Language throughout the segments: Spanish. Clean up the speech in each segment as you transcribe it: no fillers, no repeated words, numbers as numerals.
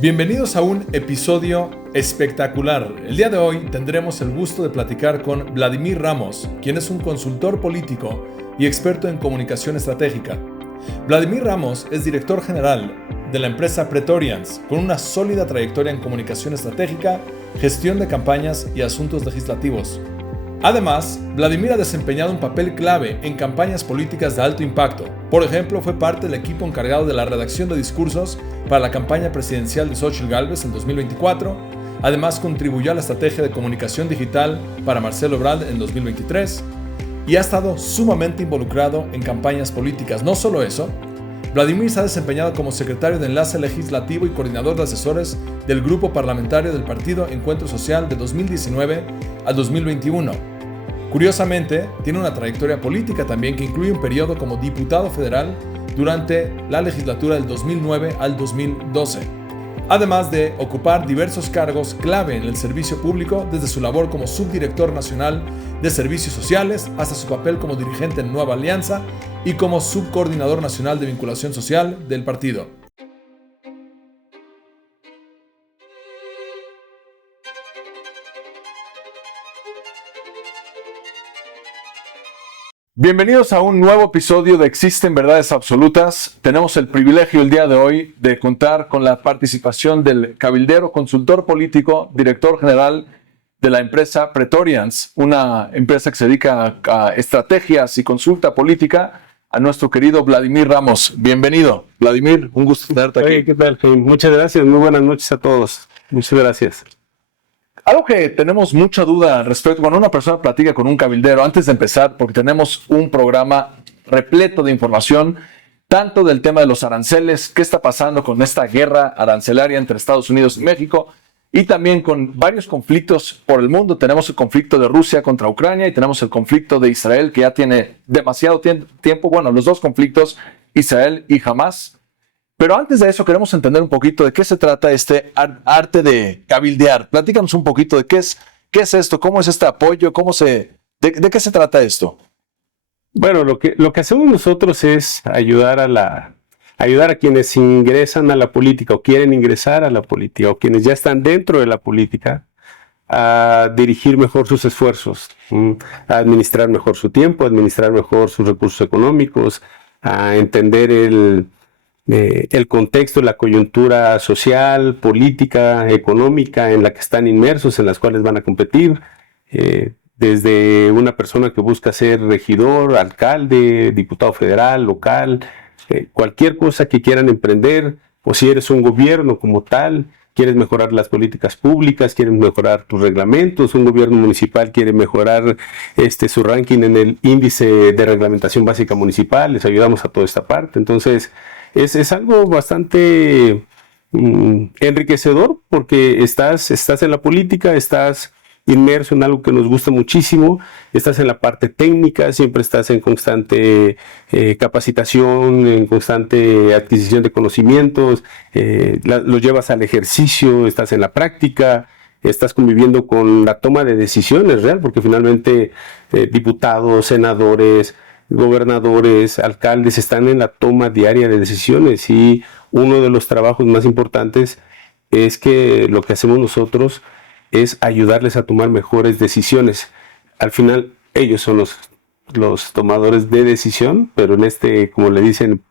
Bienvenidos a un episodio espectacular. El día de hoy tendremos el gusto de platicar con Vladimir Ramos, quien es un consultor político y experto en comunicación estratégica. Vladimir Ramos es director general de la empresa Pretorians, con una sólida trayectoria en comunicación estratégica, gestión de campañas y asuntos legislativos. Además, Vladimir ha desempeñado un papel clave en campañas políticas de alto impacto. Por ejemplo, fue parte del equipo encargado de la redacción de discursos para la campaña presidencial de Xóchitl Gálvez en 2024. Además, contribuyó a la estrategia de comunicación digital para Marcelo Ebrard en 2023 y ha estado sumamente involucrado en campañas políticas. No solo eso, Vladimir se ha desempeñado como secretario de Enlace Legislativo y coordinador de asesores del grupo parlamentario del Partido Encuentro Social de 2019 al 2021. Curiosamente, tiene una trayectoria política también que incluye un periodo como diputado federal durante la legislatura del 2009 al 2012, además de ocupar diversos cargos clave en el servicio público, desde su labor como subdirector nacional de servicios sociales hasta su papel como dirigente en Nueva Alianza y como subcoordinador nacional de vinculación social del partido. Bienvenidos a un nuevo episodio de Existen Verdades Absolutas. Tenemos el privilegio el día de hoy de contar con la participación del cabildero, consultor político, director general de la empresa Pretorians, una empresa que se dedica a estrategias y consulta política, a nuestro querido Vladimir Ramos. Bienvenido, Vladimir, un gusto tenerte aquí. Oye, ¿qué tal, Jaime? Muchas gracias, muy buenas noches a todos. Muchas gracias. Algo que tenemos mucha duda respecto cuando una persona platica con un cabildero, antes de empezar, porque tenemos un programa repleto de información, tanto del tema de los aranceles, qué está pasando con esta guerra arancelaria entre Estados Unidos y México, y también con varios conflictos por el mundo. Tenemos el conflicto de Rusia contra Ucrania y tenemos el conflicto de Israel, que ya tiene demasiado tiempo, bueno, los dos conflictos, Israel y Hamás. Pero antes de eso queremos entender un poquito de qué se trata este arte de cabildear. Platícanos un poquito de qué es esto, cómo es este apoyo, de qué se trata esto. Bueno, lo que hacemos nosotros es ayudar a quienes ingresan a la política o quieren ingresar a la política o quienes ya están dentro de la política a dirigir mejor sus esfuerzos, a administrar mejor su tiempo, a administrar mejor sus recursos económicos, a entender el contexto, la coyuntura social, política, económica en la que están inmersos, en las cuales van a competir, desde una persona que busca ser regidor, alcalde, diputado federal, local, cualquier cosa que quieran emprender, o si eres un gobierno como tal, quieres mejorar las políticas públicas, quieres mejorar tus reglamentos, un gobierno municipal quiere mejorar su ranking en el índice de reglamentación básica municipal, les ayudamos a toda esta parte. Entonces, es algo bastante enriquecedor porque estás en la política, estás inmerso en algo que nos gusta muchísimo, estás en la parte técnica, siempre estás en constante capacitación, en constante adquisición de conocimientos, los llevas al ejercicio, estás en la práctica, estás conviviendo con la toma de decisiones real, porque finalmente diputados, senadores, gobernadores, alcaldes están en la toma diaria de decisiones, y uno de los trabajos más importantes es que lo que hacemos nosotros es ayudarles a tomar mejores decisiones. Al final ellos son los tomadores de decisión, pero en como le dicen,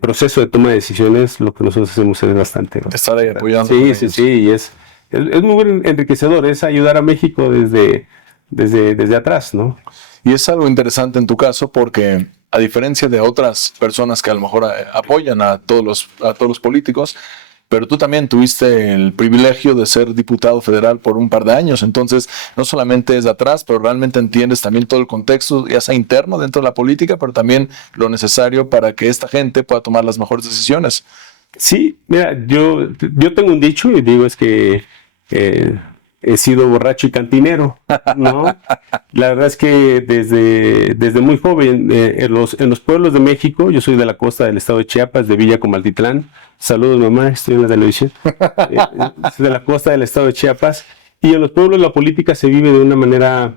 proceso de toma de decisiones, lo que nosotros hacemos es bastante. Estar ahí apoyando. Sí, y es muy enriquecedor, es ayudar a México desde atrás, ¿no? Y es algo interesante en tu caso porque, a diferencia de otras personas que a lo mejor apoyan a todos los políticos, pero tú también tuviste el privilegio de ser diputado federal por un par de años. Entonces, no solamente es de atrás, pero realmente entiendes también todo el contexto, ya sea interno dentro de la política, pero también lo necesario para que esta gente pueda tomar las mejores decisiones. Sí, mira, yo tengo un dicho y digo es que he sido borracho y cantinero, ¿no? La verdad es que desde muy joven, en los pueblos de México, yo soy de la costa del estado de Chiapas, de Villa Comaltitlán. Saludos, mamá, estoy en la televisión. Soy de la costa del estado de Chiapas. Y en los pueblos la política se vive de una manera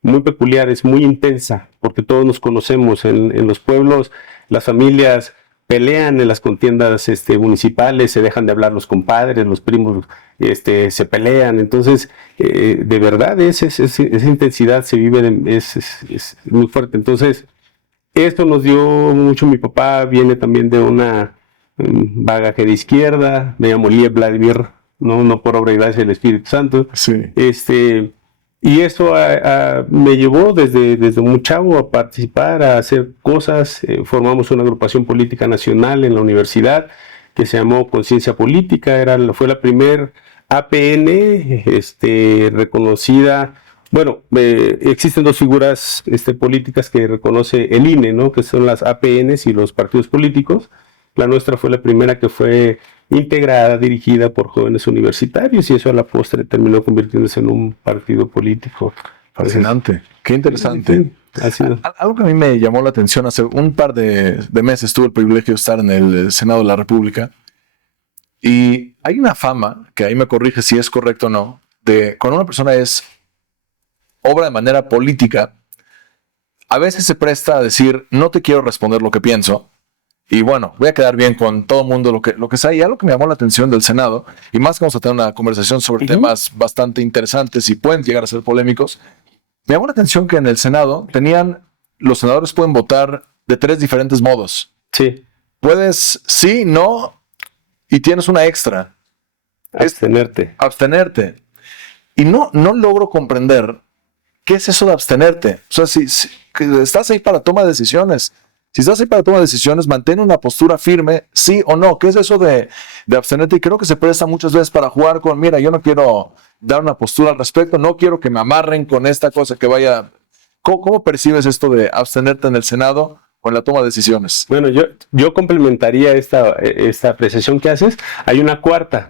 muy peculiar, es muy intensa, porque todos nos conocemos. En los pueblos, las familias pelean en las contiendas municipales, se dejan de hablar los compadres, los primos se pelean. Entonces, de verdad, esa intensidad se vive, es muy fuerte. Entonces, esto nos dio mucho. Mi papá viene también de una bagaje de izquierda, me llamo Liev Vladimir, no por obra y gracia del Espíritu Santo. Sí. Y eso me llevó desde muy chavo a participar, a hacer cosas. Formamos una agrupación política nacional en la universidad que se llamó Conciencia Política. Fue la primer APN reconocida. Bueno, existen dos figuras políticas que reconoce el INE, ¿no? Que son las APNs y los partidos políticos. La nuestra fue la primera que fue integrada, dirigida por jóvenes universitarios, y eso a la postre terminó convirtiéndose en un partido político. Fascinante, qué interesante. Sí, algo que a mí me llamó la atención, hace un par de meses tuve el privilegio de estar en el Senado de la República, y hay una fama, que ahí me corrige si es correcto o no, de cuando una persona obra de manera política, a veces se presta a decir, no te quiero responder lo que pienso, y bueno, voy a quedar bien con todo el mundo lo que sea. Y algo que me llamó la atención del Senado, y más que vamos a tener una conversación sobre temas bastante interesantes y pueden llegar a ser polémicos, me llamó la atención que en el Senado los senadores pueden votar de 3 diferentes modos. Sí. Puedes sí, no, y tienes una extra. Abstenerte. Y no logro comprender qué es eso de abstenerte. O sea, si estás ahí para toma de decisiones, mantén una postura firme, sí o no. ¿Qué es eso de abstenerte? Y creo que se presta muchas veces para jugar con, mira, yo no quiero dar una postura al respecto, no quiero que me amarren con esta cosa que vaya. ¿Cómo percibes esto de abstenerte en el Senado o en la toma de decisiones? Bueno, yo complementaría esta apreciación que haces. Hay una cuarta,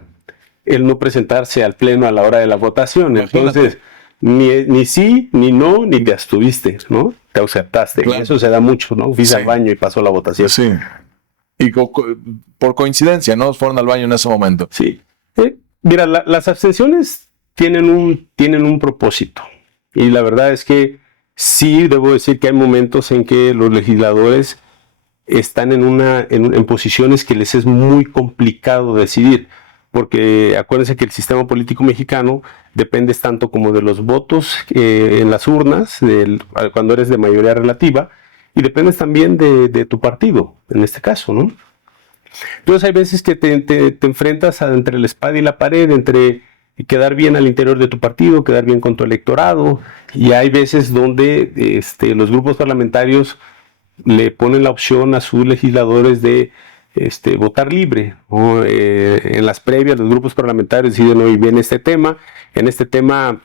el no presentarse al pleno a la hora de la votación. Imagínate. Entonces, ni sí, ni no, ni te abstuviste, ¿no? Te ausentaste. Claro. Y eso se da mucho, ¿no? Fuiste al baño y pasó la votación. Sí. Y por coincidencia, ¿no? Fueron al baño en ese momento. Sí. Mira, las abstenciones tienen un propósito. Y la verdad es que sí, debo decir que hay momentos en que los legisladores están en posiciones que les es muy complicado decidir. Porque acuérdense que el sistema político mexicano depende tanto como de los votos en las urnas, cuando eres de mayoría relativa, y dependes también de tu partido, en este caso, ¿no? Entonces hay veces que te enfrentas entre la espada y la pared, entre quedar bien al interior de tu partido, quedar bien con tu electorado, y hay veces donde los grupos parlamentarios le ponen la opción a sus legisladores de votar libre, ¿no? En las previas los grupos parlamentarios deciden, hoy viene en este tema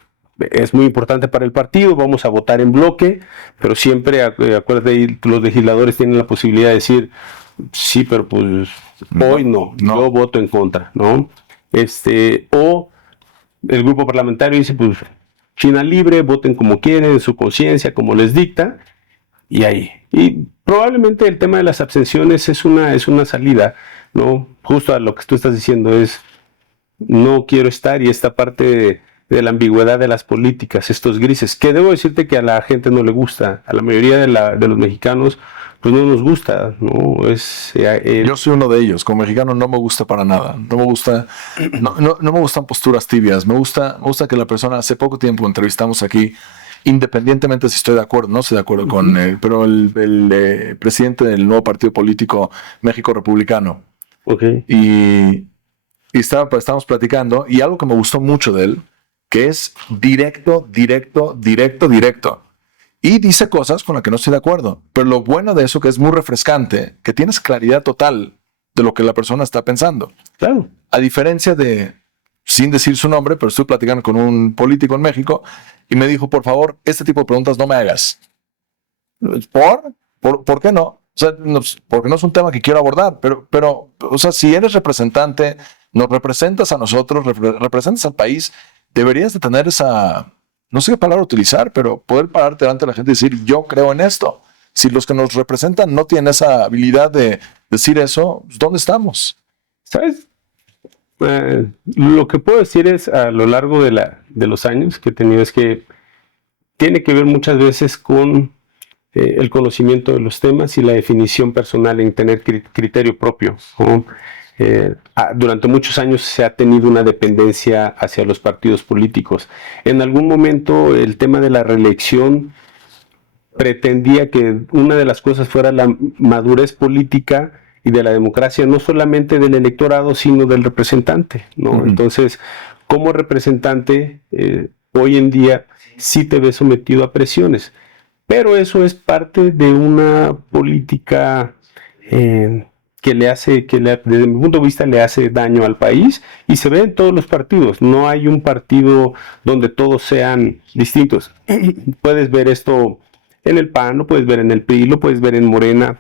es muy importante para el partido, vamos a votar en bloque, pero siempre, acuérdate, los legisladores tienen la posibilidad de decir, sí, pero pues hoy no, yo voto en contra, ¿no? O el grupo parlamentario dice, pues China libre, voten como quieren, en su conciencia, como les dicta, y ahí. Y probablemente el tema de las abstenciones es una salida, ¿no? Justo a lo que tú estás diciendo no quiero estar, y esta parte de la ambigüedad de las políticas, estos grises, que debo decirte que a la gente no le gusta, a la mayoría de los mexicanos, pues no nos gusta, ¿no? Yo soy uno de ellos, como mexicano no me gusta para nada, no me gustan posturas tibias, me gusta que la persona, hace poco tiempo entrevistamos aquí, independientemente si estoy de acuerdo, no estoy de acuerdo con él, pero el presidente del nuevo partido político México Republicano. Okay. Y estábamos platicando, y algo que me gustó mucho de él, que es directo. Y dice cosas con las que no estoy de acuerdo. Pero lo bueno de eso que es muy refrescante, que tienes claridad total de lo que la persona está pensando. Claro. A diferencia de, sin decir su nombre, pero estoy platicando con un político en México y me dijo, por favor, este tipo de preguntas no me hagas. ¿Por qué no? O sea, porque no es un tema que quiero abordar, pero o sea, si eres representante, nos representas a nosotros, representas al país, deberías de tener esa, no sé qué palabra utilizar, pero poder pararte delante de la gente y decir, yo creo en esto. Si los que nos representan no tienen esa habilidad de decir eso, ¿dónde estamos? ¿Sabes? Lo que puedo decir es, a lo largo de los años que he tenido, es que tiene que ver muchas veces con el conocimiento de los temas y la definición personal en tener criterio propio, ¿no? Durante muchos años se ha tenido una dependencia hacia los partidos políticos. En algún momento el tema de la reelección pretendía que una de las cosas fuera la madurez política y de la democracia, no solamente del electorado, sino del representante, ¿no? Uh-huh. Entonces, como representante, hoy en día sí te ves sometido a presiones, pero eso es parte de una política desde mi punto de vista, le hace daño al país, y se ve en todos los partidos. No hay un partido donde todos sean distintos. Puedes ver esto en el PAN, lo puedes ver en el PRI, lo puedes ver en Morena,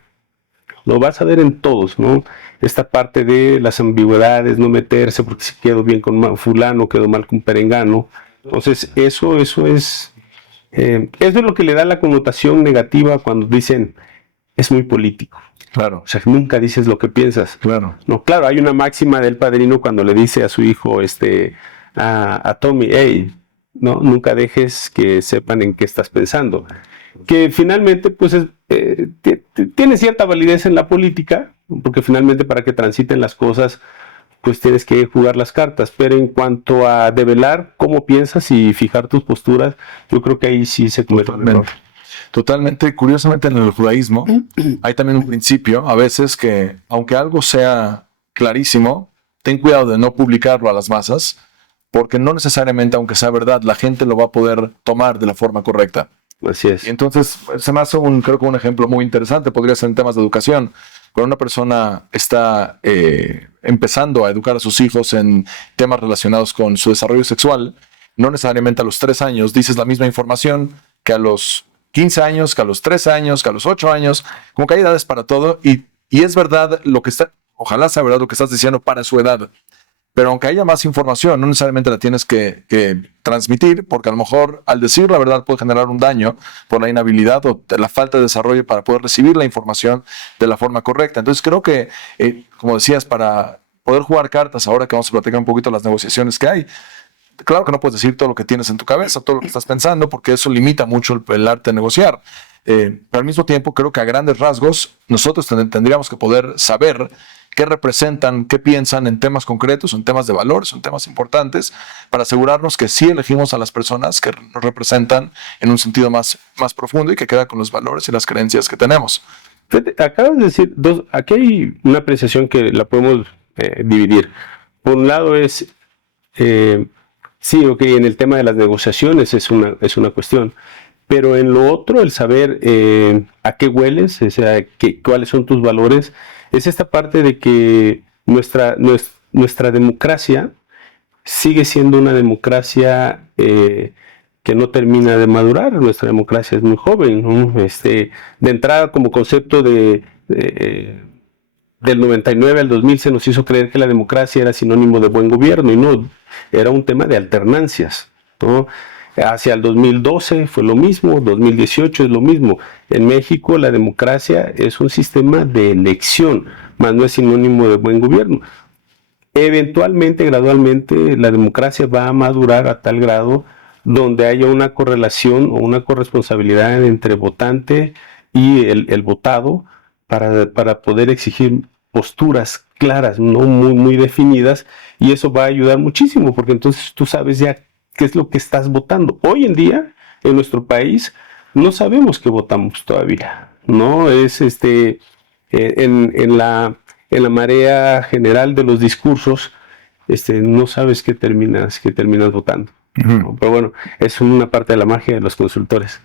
lo vas a ver en todos, ¿no? Esta parte de las ambigüedades, no meterse porque si quedo bien con fulano, quedo mal con perengano. Entonces, eso es lo que le da la connotación negativa cuando dicen es muy político. Claro. O sea, nunca dices lo que piensas. Claro. No, claro, hay una máxima del Padrino cuando le dice a su hijo, a Tommy, hey, no, nunca dejes que sepan en qué estás pensando. Que finalmente, pues, tiene cierta validez en la política, porque finalmente para que transiten las cosas, pues tienes que jugar las cartas. Pero en cuanto a develar cómo piensas y fijar tus posturas, yo creo que ahí sí se comete un error. Totalmente. Curiosamente, en el judaísmo hay también un principio, a veces, que aunque algo sea clarísimo, ten cuidado de no publicarlo a las masas, porque no necesariamente, aunque sea verdad, la gente lo va a poder tomar de la forma correcta. Así es. Y entonces, se me hace creo que un ejemplo muy interesante, podría ser en temas de educación. Cuando una persona está empezando a educar a sus hijos en temas relacionados con su desarrollo sexual, no necesariamente a los 3 años dices la misma información que a los 15 años, que a los 13 años, que a los 8 años, como que hay edades para todo, y es verdad lo que ojalá sea verdad lo que estás diciendo para su edad, pero aunque haya más información, no necesariamente la tienes que transmitir, porque a lo mejor al decir la verdad puede generar un daño por la inhabilidad o la falta de desarrollo para poder recibir la información de la forma correcta. Entonces creo que, como decías, para poder jugar cartas, ahora que vamos a platicar un poquito de las negociaciones que hay, claro que no puedes decir todo lo que tienes en tu cabeza, todo lo que estás pensando, porque eso limita mucho el arte de negociar. Pero al mismo tiempo, creo que a grandes rasgos nosotros tendríamos que poder saber qué representan, qué piensan en temas concretos, en temas de valores, en temas importantes, para asegurarnos que sí elegimos a las personas que nos representan en un sentido más profundo y que queda con los valores y las creencias que tenemos. Acabas de decir aquí hay una apreciación que la podemos dividir. Por un lado es sí, ok, en el tema de las negociaciones es una cuestión, pero en lo otro, el saber a qué hueles, o sea, cuáles son tus valores, es esta parte de que nuestra democracia sigue siendo una democracia que no termina de madurar. Nuestra democracia es muy joven, ¿no? De entrada, como concepto del 99 al 2000 se nos hizo creer que la democracia era sinónimo de buen gobierno, y no, era un tema de alternancias, ¿no? Hacia el 2012 fue lo mismo, 2018 es lo mismo. En México la democracia es un sistema de elección, más no es sinónimo de buen gobierno. Eventualmente, gradualmente, la democracia va a madurar a tal grado donde haya una correlación o una corresponsabilidad entre votante y el votado para poder exigir posturas claras, no muy definidas, y eso va a ayudar muchísimo, porque entonces tú sabes ya qué es lo que estás votando. Hoy en día, en nuestro país, no sabemos qué votamos todavía, ¿no? Es en la marea general de los discursos, no sabes qué terminas votando. Uh-huh. ¿No? Pero bueno, es una parte de la magia de los consultores.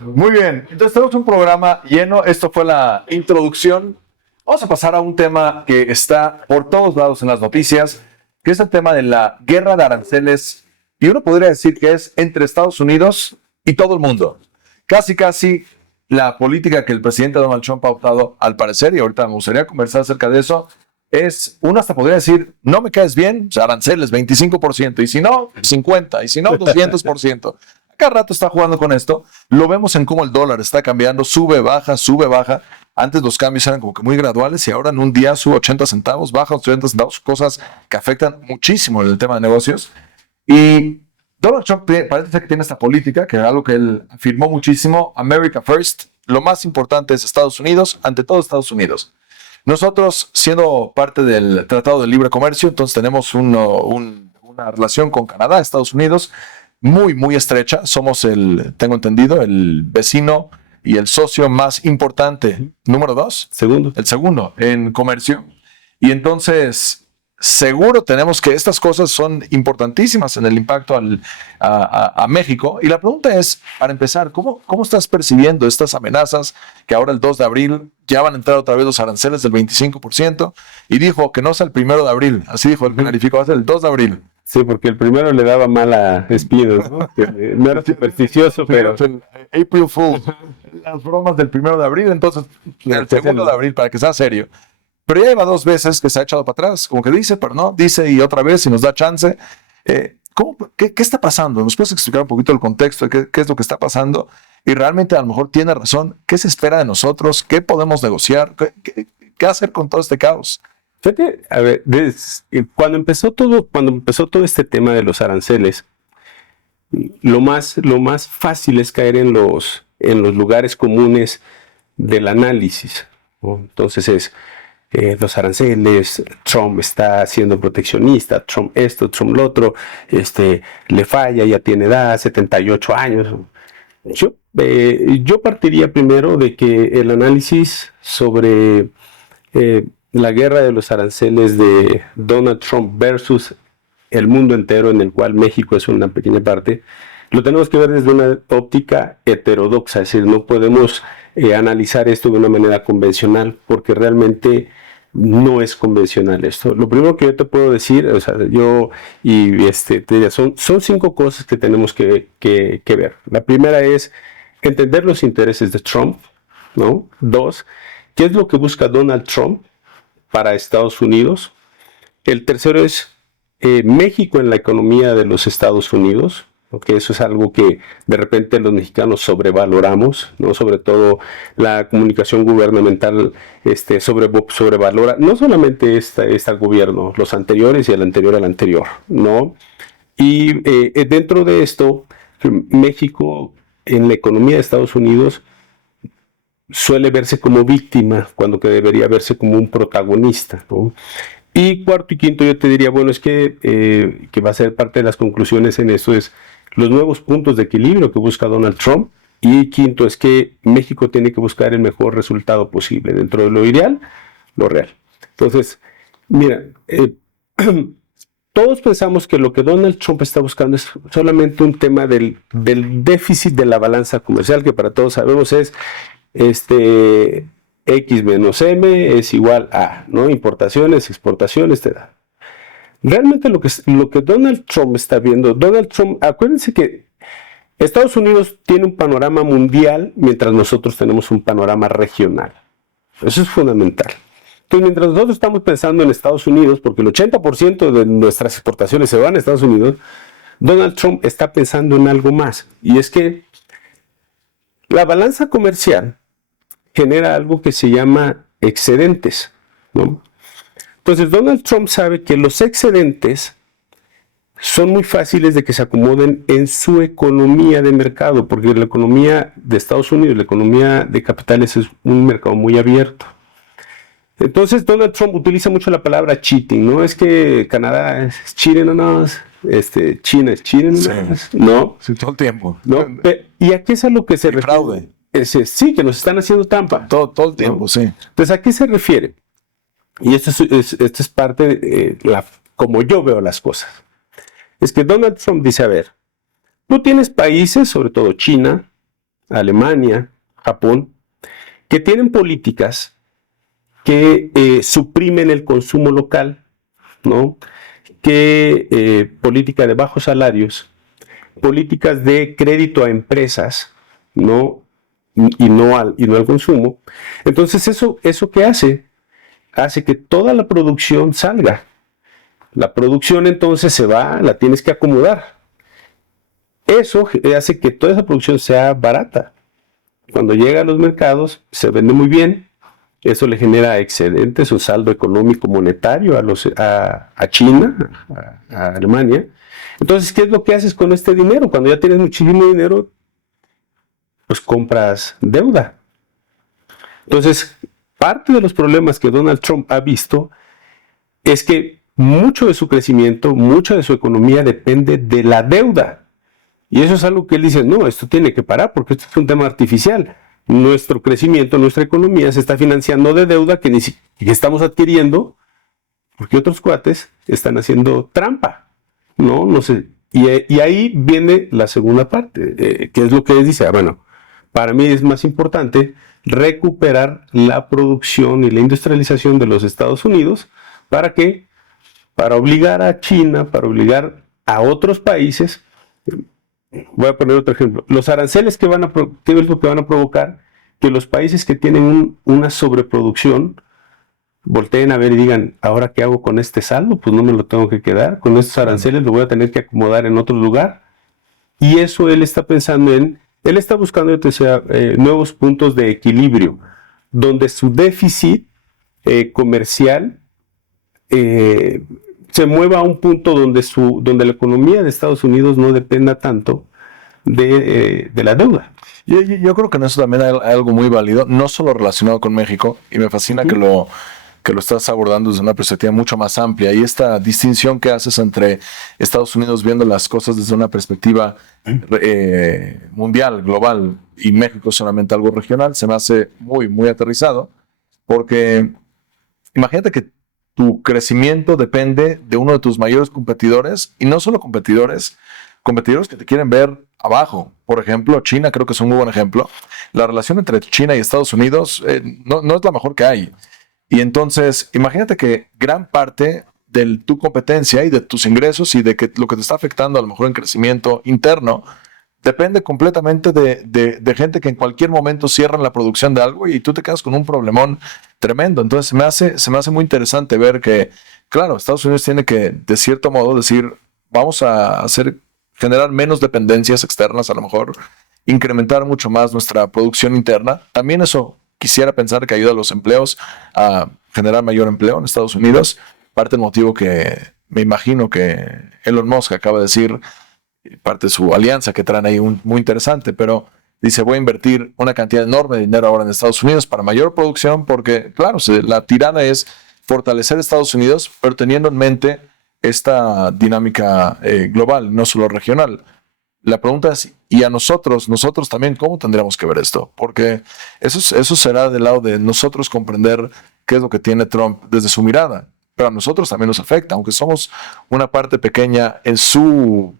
Muy bien, entonces tenemos un programa lleno. Esto fue la introducción. Vamos a pasar a un tema que está por todos lados en las noticias, que es el tema de la guerra de aranceles, y uno podría decir que es entre Estados Unidos y todo el mundo. Casi la política que el presidente Donald Trump ha optado, al parecer, y ahorita me gustaría conversar acerca de eso, es, uno hasta podría decir, no me caes bien, o sea, aranceles 25%, y si no, 50%, y si no, 200%. Cada rato está jugando con esto. Lo vemos en cómo el dólar está cambiando, sube, baja. Antes los cambios eran como que muy graduales, y ahora en un día sube 80 centavos, baja 80 centavos, cosas que afectan muchísimo en el tema de negocios. Y Donald Trump parece ser que tiene esta política, que era algo que él afirmó muchísimo: America First. Lo más importante es Estados Unidos, ante todo Estados Unidos. Nosotros, siendo parte del Tratado de Libre Comercio, entonces tenemos una relación con Canadá, Estados Unidos, muy, muy estrecha. Somos tengo entendido, el vecino y el socio más importante, número 2. El segundo en comercio. Y entonces, seguro tenemos que estas cosas son importantísimas en el impacto a México. Y la pregunta es, para empezar, ¿cómo estás percibiendo estas amenazas que ahora el 2 de abril ya van a entrar otra vez los aranceles del 25%? Y dijo que no sea el 1 de abril, así dijo, él clarificó, va a ser el 2 de abril. Sí, porque el primero le daba mala espina, ¿no? No era supersticioso, pero... April Fool, las bromas del 1 de abril, entonces el 2 de abril, para que sea serio. Pero ya lleva 2 veces que se ha echado para atrás, como que dice, pero no, dice y otra vez y nos da chance. ¿Qué está pasando? ¿Nos puedes explicar un poquito el contexto de qué es lo que está pasando? Y realmente a lo mejor tiene razón. ¿Qué se espera de nosotros? ¿Qué podemos negociar? ¿Qué hacer con todo este caos? Fíjate, a ver, cuando empezó todo este tema de los aranceles, lo más fácil es caer en los lugares comunes del análisis, ¿no? Entonces los aranceles, Trump está siendo proteccionista, Trump esto, Trump lo otro, le falla, ya tiene edad, 78 años. Yo partiría primero de que el análisis sobre la guerra de los aranceles de Donald Trump versus el mundo entero, en el cual México es una pequeña parte, lo tenemos que ver desde una óptica heterodoxa, es decir, no podemos analizar esto de una manera convencional, porque realmente no es convencional esto. Lo primero que yo te puedo decir, o sea, te diría, son 5 cosas que tenemos que ver. La primera es entender los intereses de Trump, ¿no? 2, ¿qué es lo que busca Donald Trump para Estados Unidos? El tercero es México en la economía de los Estados Unidos, porque eso es algo que de repente los mexicanos sobrevaloramos, ¿no? Sobre todo la comunicación gubernamental sobrevalora, no solamente este gobierno, los anteriores y el anterior al anterior, ¿no? Y dentro de esto, México en la economía de Estados Unidos suele verse como víctima cuando que debería verse como un protagonista, ¿no? Y cuarto y quinto yo te diría, bueno, es que va a ser parte de las conclusiones en eso, es los nuevos puntos de equilibrio que busca Donald Trump. Y quinto es que México tiene que buscar el mejor resultado posible, dentro de lo ideal, lo real. Entonces, mira, todos pensamos que lo que Donald Trump está buscando es solamente un tema del déficit de la balanza comercial, que para todos sabemos es X menos M es igual a, ¿no? Importaciones, exportaciones, te da. Realmente lo que Donald Trump está viendo, Donald Trump, acuérdense que Estados Unidos tiene un panorama mundial mientras nosotros tenemos un panorama regional. Eso es fundamental. Entonces, mientras nosotros estamos pensando en Estados Unidos, porque el 80% de nuestras exportaciones se van a Estados Unidos, Donald Trump está pensando en algo más. Y es que la balanza comercial genera algo que se llama excedentes, ¿no? Entonces, Donald Trump sabe que los excedentes son muy fáciles de que se acomoden en su economía de mercado, porque la economía de Estados Unidos, la economía de capitales, es un mercado muy abierto. Entonces, Donald Trump utiliza mucho la palabra cheating, ¿no? Es que Canadá es cheating o no, China es cheating o no, ¿no? Sí, todo el tiempo. ¿No? ¿Y a qué es a lo que se refiere? Fraude. Sí, que nos están haciendo trampa. Todo el tiempo, ¿no? Sí. Entonces, ¿a qué se refiere? Y esto es parte de como yo veo las cosas. Es que Donald Trump dice, a ver, tú tienes países, sobre todo China, Alemania, Japón, que tienen políticas que suprimen el consumo local, ¿no? Política de bajos salarios, políticas de crédito a empresas, ¿no? Y no al consumo. Entonces, ¿eso qué hace? Hace que toda la producción salga. La producción entonces la tienes que acomodar. Eso hace que toda esa producción sea barata. Cuando llega a los mercados, se vende muy bien, Eso le genera excedentes, un saldo económico monetario a China, a Alemania. Entonces, ¿qué es lo que haces con este dinero? Cuando ya tienes muchísimo dinero, pues compras deuda. Entonces, parte de los problemas que Donald Trump ha visto es que mucho de su crecimiento, mucha de su economía depende de la deuda. Y eso es algo que él dice, no, esto tiene que parar porque esto es un tema artificial. Nuestro crecimiento, nuestra economía se está financiando de deuda que estamos adquiriendo porque otros cuates están haciendo trampa. No sé. Y ahí viene la segunda parte, que es lo que él dice. Bueno, para mí es más importante recuperar la producción y la industrialización de los Estados Unidos. ¿Para qué? Para obligar a China, para obligar a otros países. Voy a poner otro ejemplo. Los aranceles ¿qué es lo que van a provocar? Que los países que tienen una sobreproducción volteen a ver y digan, ¿ahora qué hago con este saldo? Pues no me lo tengo que quedar. Con estos aranceles lo voy a tener que acomodar en otro lugar. Y eso él está pensando él está buscando, yo te decía, nuevos puntos de equilibrio, donde su déficit comercial se mueva a un punto donde la economía de Estados Unidos no dependa tanto de la deuda. Yo creo que en eso también hay algo muy válido, no solo relacionado con México, y me fascina que lo estás abordando desde una perspectiva mucho más amplia, y esta distinción que haces entre Estados Unidos viendo las cosas desde una perspectiva mundial, global, y México solamente algo regional, se me hace muy, muy aterrizado, porque imagínate que tu crecimiento depende de uno de tus mayores competidores, y no solo competidores que te quieren ver abajo. Por ejemplo, China creo que es un muy buen ejemplo. La relación entre China y Estados Unidos no es la mejor que hay. Y entonces, imagínate que gran parte de tu competencia y de tus ingresos y de que lo que te está afectando a lo mejor en crecimiento interno depende completamente de gente que en cualquier momento cierran la producción de algo y tú te quedas con un problemón tremendo. Entonces se me hace muy interesante ver que, claro, Estados Unidos tiene que, de cierto modo, decir, vamos a generar menos dependencias externas, a lo mejor incrementar mucho más nuestra producción interna. También eso quisiera pensar que ayuda a los empleos a generar mayor empleo en Estados Unidos. Parte del motivo que me imagino que Elon Musk acaba de decir, parte de su alianza que traen ahí muy interesante, pero dice, voy a invertir una cantidad enorme de dinero ahora en Estados Unidos para mayor producción, porque claro, la tirada es fortalecer Estados Unidos, pero teniendo en mente esta dinámica global, no solo regional. La pregunta es, ¿y a nosotros también cómo tendríamos que ver esto? Porque eso será del lado de nosotros comprender qué es lo que tiene Trump desde su mirada, pero a nosotros también nos afecta, aunque somos una parte pequeña en su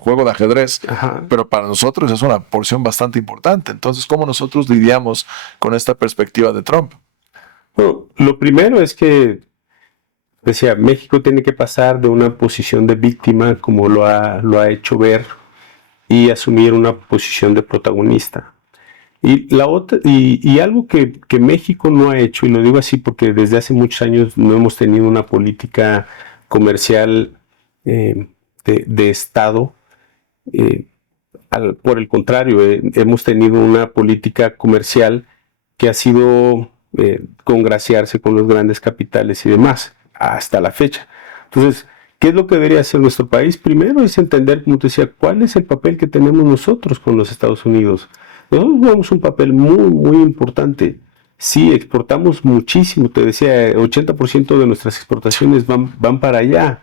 juego de ajedrez. Ajá. Pero para nosotros es una porción bastante importante. Entonces, ¿cómo nosotros lidiamos con esta perspectiva de Trump? Bueno, lo primero es que, decía, México tiene que pasar de una posición de víctima, como lo ha hecho ver, y asumir una posición de protagonista. Y la otra, y algo que México no ha hecho, y lo digo así porque desde hace muchos años no hemos tenido una política comercial de Estado. Por el contrario, hemos tenido una política comercial que ha sido congraciarse con los grandes capitales y demás, hasta la fecha. Entonces, ¿qué es lo que debería hacer nuestro país? Primero es entender, como te decía, cuál es el papel que tenemos nosotros con los Estados Unidos. Nosotros jugamos un papel muy, muy importante. Sí, exportamos muchísimo, te decía, 80% de nuestras exportaciones van para allá.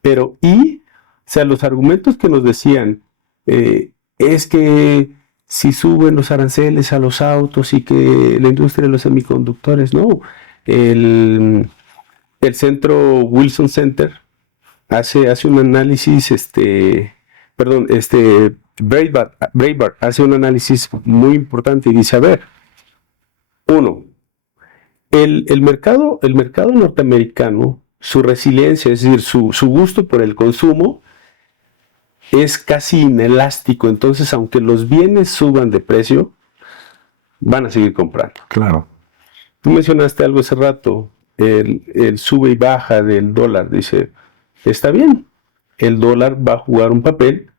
Pero, o sea, los argumentos que nos decían es que si suben los aranceles a los autos y que la industria de los semiconductores, no. El centro Wilson Center hace un análisis, Breitbart hace un análisis muy importante y dice, a ver, uno, el mercado norteamericano, su resiliencia, es decir, su gusto por el consumo, es casi inelástico. Entonces, aunque los bienes suban de precio, van a seguir comprando. Claro. Tú mencionaste algo hace rato, el sube y baja del dólar. Dice, está bien, el dólar va a jugar un papel,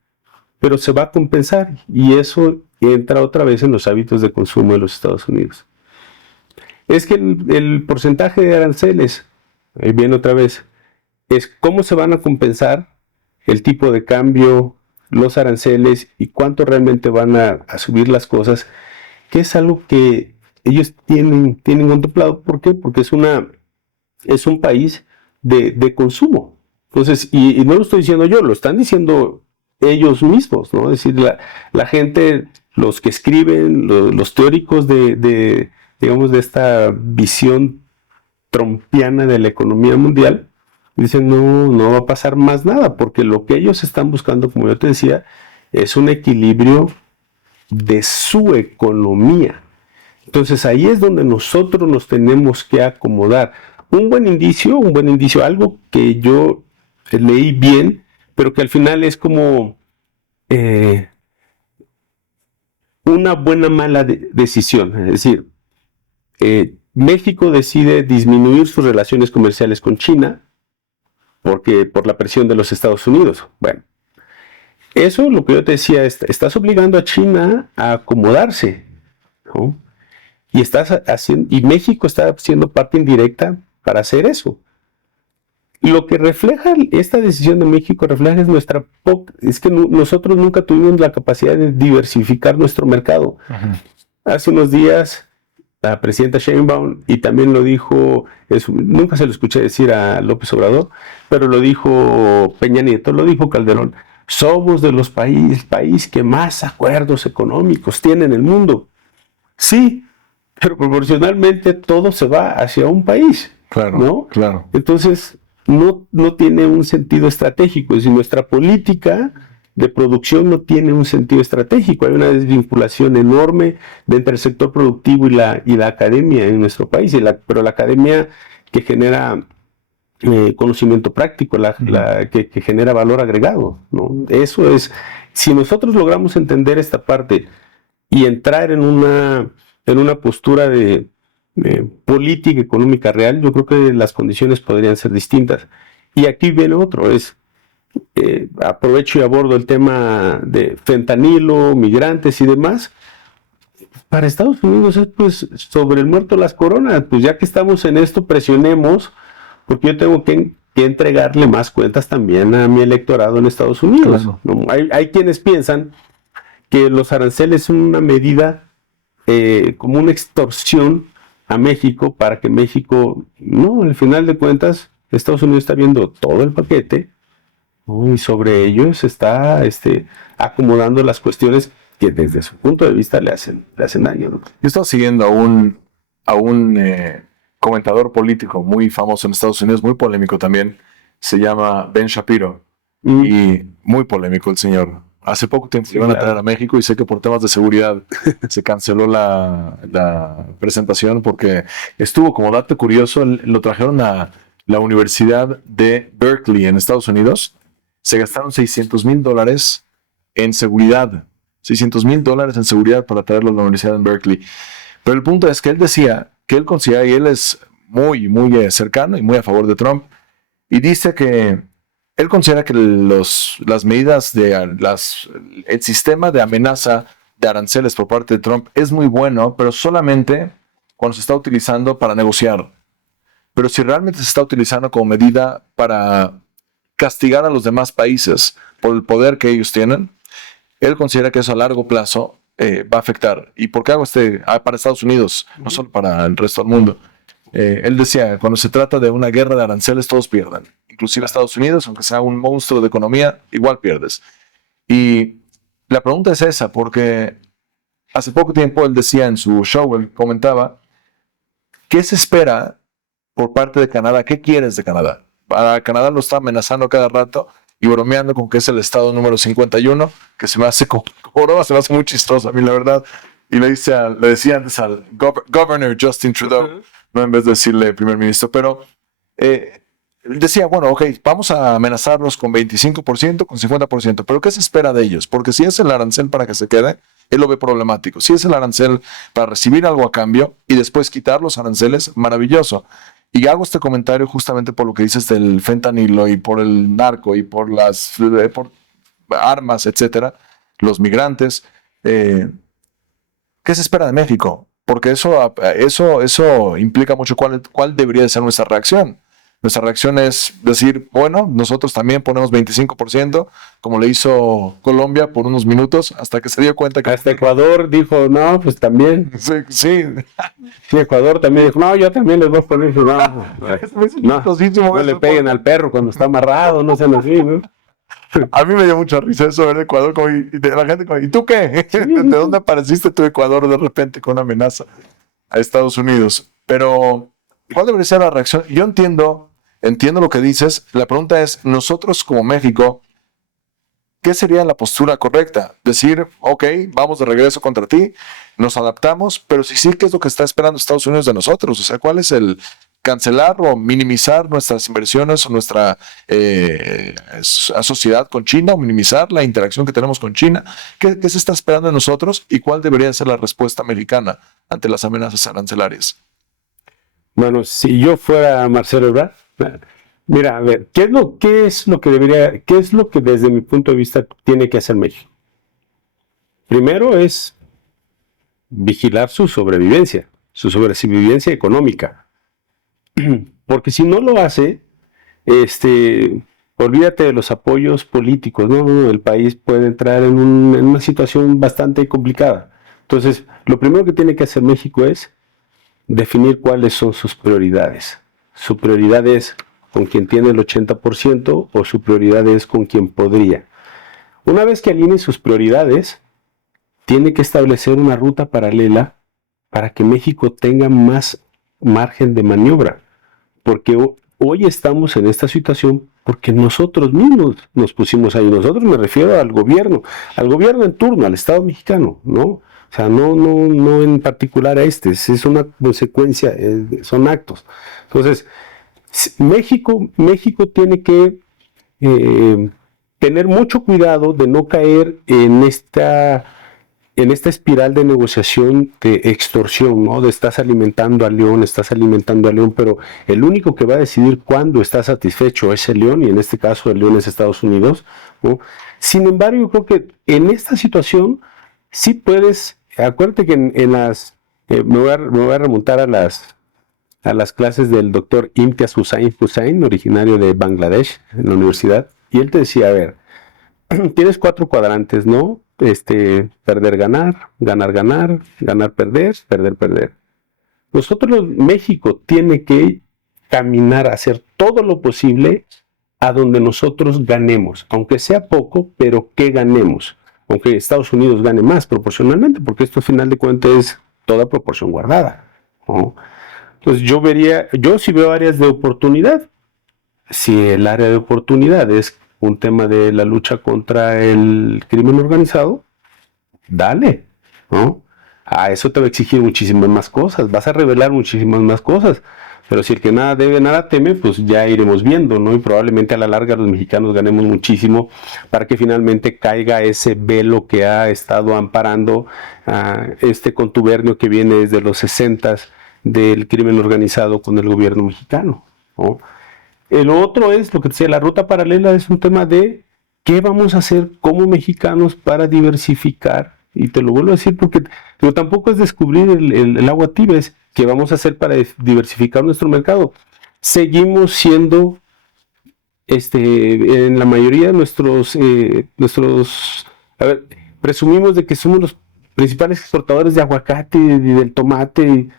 pero se va a compensar. Y eso entra otra vez en los hábitos de consumo de los Estados Unidos. Es que el porcentaje de aranceles, ahí viene otra vez, es cómo se van a compensar el tipo de cambio, los aranceles y cuánto realmente van a subir las cosas, que es algo que ellos tienen contemplado. ¿Por qué? Porque es un país de consumo. Entonces, y no lo estoy diciendo yo, lo están diciendo ellos mismos, ¿no? Es decir, la gente, los que escriben, los teóricos digamos, de esta visión trumpiana de la economía mundial, dicen, no va a pasar más nada, porque lo que ellos están buscando, como yo te decía, es un equilibrio de su economía. Entonces ahí es donde nosotros nos tenemos que acomodar. Un buen indicio, algo que yo leí bien, pero que al final es como una buena mala decisión. Es decir, México decide disminuir sus relaciones comerciales con China por la presión de los Estados Unidos. Bueno, eso, lo que yo te decía, estás obligando a China a acomodarse, ¿no? Y México está siendo parte indirecta para hacer eso. Lo que refleja esta decisión de México es que nosotros nunca tuvimos la capacidad de diversificar nuestro mercado. Uh-huh. Hace unos días la presidenta Sheinbaum, y también lo dijo, nunca se lo escuché decir a López Obrador, pero lo dijo Peña Nieto, lo dijo Calderón, somos de los país que más acuerdos económicos tiene en el mundo. Sí, pero proporcionalmente todo se va hacia un país, claro, ¿no? Claro. Entonces, no tiene un sentido estratégico. Es decir, nuestra política de producción no tiene un sentido estratégico. Hay una desvinculación enorme entre el sector productivo y la academia en nuestro país, pero la academia que genera conocimiento práctico, que genera valor agregado, ¿no? Eso es, si nosotros logramos entender esta parte y entrar en una postura de política económica real, yo creo que las condiciones podrían ser distintas. Y aquí viene otro, aprovecho y abordo el tema de fentanilo, migrantes y demás. Para Estados Unidos es pues sobre el muerto las coronas, pues ya que estamos en esto, presionemos, porque yo tengo que entregarle más cuentas también a mi electorado en Estados Unidos. Claro. ¿No? Hay quienes piensan que los aranceles son una medida como una extorsión a México para que México, no, al final de cuentas, Estados Unidos está viendo todo el paquete, ¿no? Y sobre ello se está acomodando las cuestiones que desde su punto de vista le hacen daño, ¿no? Yo estaba siguiendo a un comentador político muy famoso en Estados Unidos, muy polémico también, se llama Ben Shapiro, y muy polémico el señor. Hace poco tiempo iban a traer a México y sé que por temas de seguridad se canceló la presentación porque estuvo, como dato curioso, lo trajeron a la Universidad de Berkeley en Estados Unidos. Se gastaron $600,000 en seguridad. $600,000 en seguridad para traerlo a la Universidad de Berkeley. Pero el punto es que él decía que él considera, y él es muy, muy cercano y muy a favor de Trump, y dice que él considera que las medidas el sistema de amenaza de aranceles por parte de Trump es muy bueno, pero solamente cuando se está utilizando para negociar. Pero si realmente se está utilizando como medida para castigar a los demás países por el poder que ellos tienen, él considera que eso a largo plazo va a afectar. ¿Y por qué hago para Estados Unidos, no solo para el resto del mundo? Él decía, cuando se trata de una guerra de aranceles, todos pierden. Inclusive Estados Unidos, aunque sea un monstruo de economía, igual pierdes. Y la pregunta es esa, porque hace poco tiempo él decía en su show, él comentaba, ¿qué se espera por parte de Canadá? ¿Qué quieres de Canadá? Para Canadá lo está amenazando cada rato y bromeando con que es el estado número 51, que se me hace como broma, se me hace muy chistoso a mí, la verdad. Y le decía antes al Governor Justin Trudeau, no en vez de decirle primer ministro, pero decía, bueno, ok, vamos a amenazarlos con 25%, con 50%, pero ¿qué se espera de ellos? Porque si es el arancel para que se quede, él lo ve problemático. Si es el arancel para recibir algo a cambio y después quitar los aranceles, maravilloso. Y hago este comentario justamente por lo que dices del fentanilo y por el narco y por por armas, etcétera, los migrantes. ¿Qué se espera de México? porque eso implica mucho cuál debería de ser nuestra reacción. Nuestra reacción es decir, bueno, nosotros también ponemos 25%, como le hizo Colombia por unos minutos, hasta que se dio cuenta que... Hasta Ecuador dijo, no, pues también. Sí, sí. Sí, Ecuador también dijo, no, yo también les voy a poner eso. No le peguen al perro cuando está amarrado, no sean así, ¿no? A mí me dio mucha risa eso ver Ecuador, y de la gente ¿y tú qué? ¿De dónde apareciste tú, Ecuador, de repente con una amenaza a Estados Unidos? Pero, ¿cuál debería ser la reacción? Yo entiendo lo que dices. La pregunta es, nosotros como México, ¿qué sería la postura correcta? Decir, ok, vamos de regreso contra ti, nos adaptamos, pero si sí, ¿qué es lo que está esperando Estados Unidos de nosotros? O sea, ¿cuál es el cancelar o minimizar nuestras inversiones o nuestra sociedad con China, o minimizar la interacción que tenemos con China? ¿Qué se está esperando de nosotros y cuál debería ser la respuesta mexicana ante las amenazas arancelarias? Bueno, si yo fuera Marcelo Ebrard, mira, a ver, qué es lo que desde mi punto de vista tiene que hacer México? Primero es vigilar su sobrevivencia económica. Porque si no lo hace, olvídate de los apoyos políticos, no, el país puede entrar en una situación bastante complicada. Entonces, lo primero que tiene que hacer México es definir cuáles son sus prioridades. Su prioridad es con quien tiene el 80% o su prioridad es con quien podría. Una vez que alinee sus prioridades, tiene que establecer una ruta paralela para que México tenga más margen de maniobra. Porque hoy estamos en esta situación porque nosotros mismos nos pusimos ahí. Nosotros, me refiero al gobierno en turno, al Estado mexicano, ¿no? O sea, no en particular a es una consecuencia, son actos. Entonces, México tiene que tener mucho cuidado de no caer en esta espiral de negociación de extorsión, ¿no? De estás alimentando al león, pero el único que va a decidir cuándo está satisfecho es el león, y en este caso el león es Estados Unidos, ¿no? Sin embargo, yo creo que en esta situación sí puedes, acuérdate que me voy a remontar a las clases del doctor Imtiaz Hussain, originario de Bangladesh, en la universidad, y él te decía, a ver, tienes 4 cuadrantes, ¿no? Perder, ganar, ganar, ganar, ganar, perder, perder, perder. México tiene que caminar, hacer todo lo posible a donde nosotros ganemos, aunque sea poco, pero que ganemos. Aunque Estados Unidos gane más proporcionalmente, porque esto al final de cuentas es toda proporción guardada, ¿no? Entonces yo sí veo áreas de oportunidad. Si el área de oportunidad es un tema de la lucha contra el crimen organizado, dale, ¿no? A eso te va a exigir muchísimas más cosas, vas a revelar muchísimas más cosas, pero si el que nada debe, nada teme, pues ya iremos viendo, ¿no? Y probablemente a la larga los mexicanos ganemos muchísimo para que finalmente caiga ese velo que ha estado amparando este contubernio que viene desde los 60s del crimen organizado con el gobierno mexicano, ¿no? El otro es, lo que decía, la ruta paralela es un tema de qué vamos a hacer como mexicanos para diversificar, y te lo vuelvo a decir porque pero tampoco es descubrir el agua tibia, es qué vamos a hacer para diversificar nuestro mercado. Seguimos siendo, en la mayoría de nuestros, presumimos de que somos los principales exportadores de aguacate y del tomate,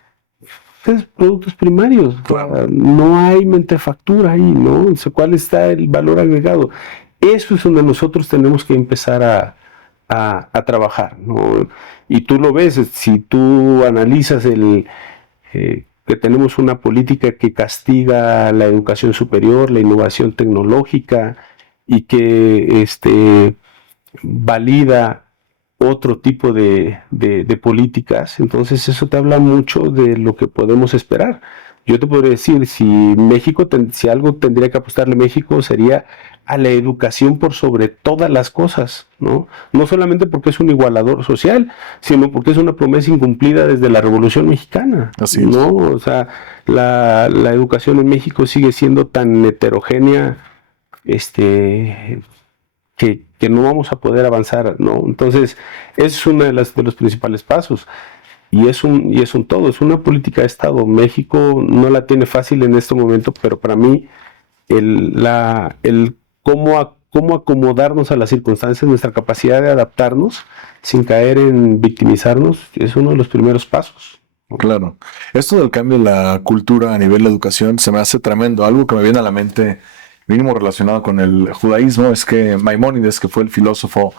productos primarios. Claro. No hay manufactura ahí, ¿no? O sea, ¿cuál está el valor agregado? Eso es donde nosotros tenemos que empezar a trabajar, ¿no? Y tú lo ves, si tú analizas que tenemos una política que castiga la educación superior, la innovación tecnológica, y que valida otro tipo de políticas, entonces eso te habla mucho de lo que podemos esperar. Yo te podría decir, si algo tendría que apostarle México sería a la educación por sobre todas las cosas, ¿no? No solamente porque es un igualador social, sino porque es una promesa incumplida desde la Revolución Mexicana. Así es. ¿No? O sea, la educación en México sigue siendo tan heterogénea, que no vamos a poder avanzar, ¿no? Entonces, es uno de los principales pasos. Y es un todo, es una política de Estado. México no la tiene fácil en este momento, pero para mí el cómo acomodarnos a las circunstancias, nuestra capacidad de adaptarnos sin caer en victimizarnos, es uno de los primeros pasos. Claro. Esto del cambio en la cultura a nivel de educación se me hace tremendo. Algo que me viene a la mente, mínimo relacionado con el judaísmo, es que Maimónides, que fue el filósofo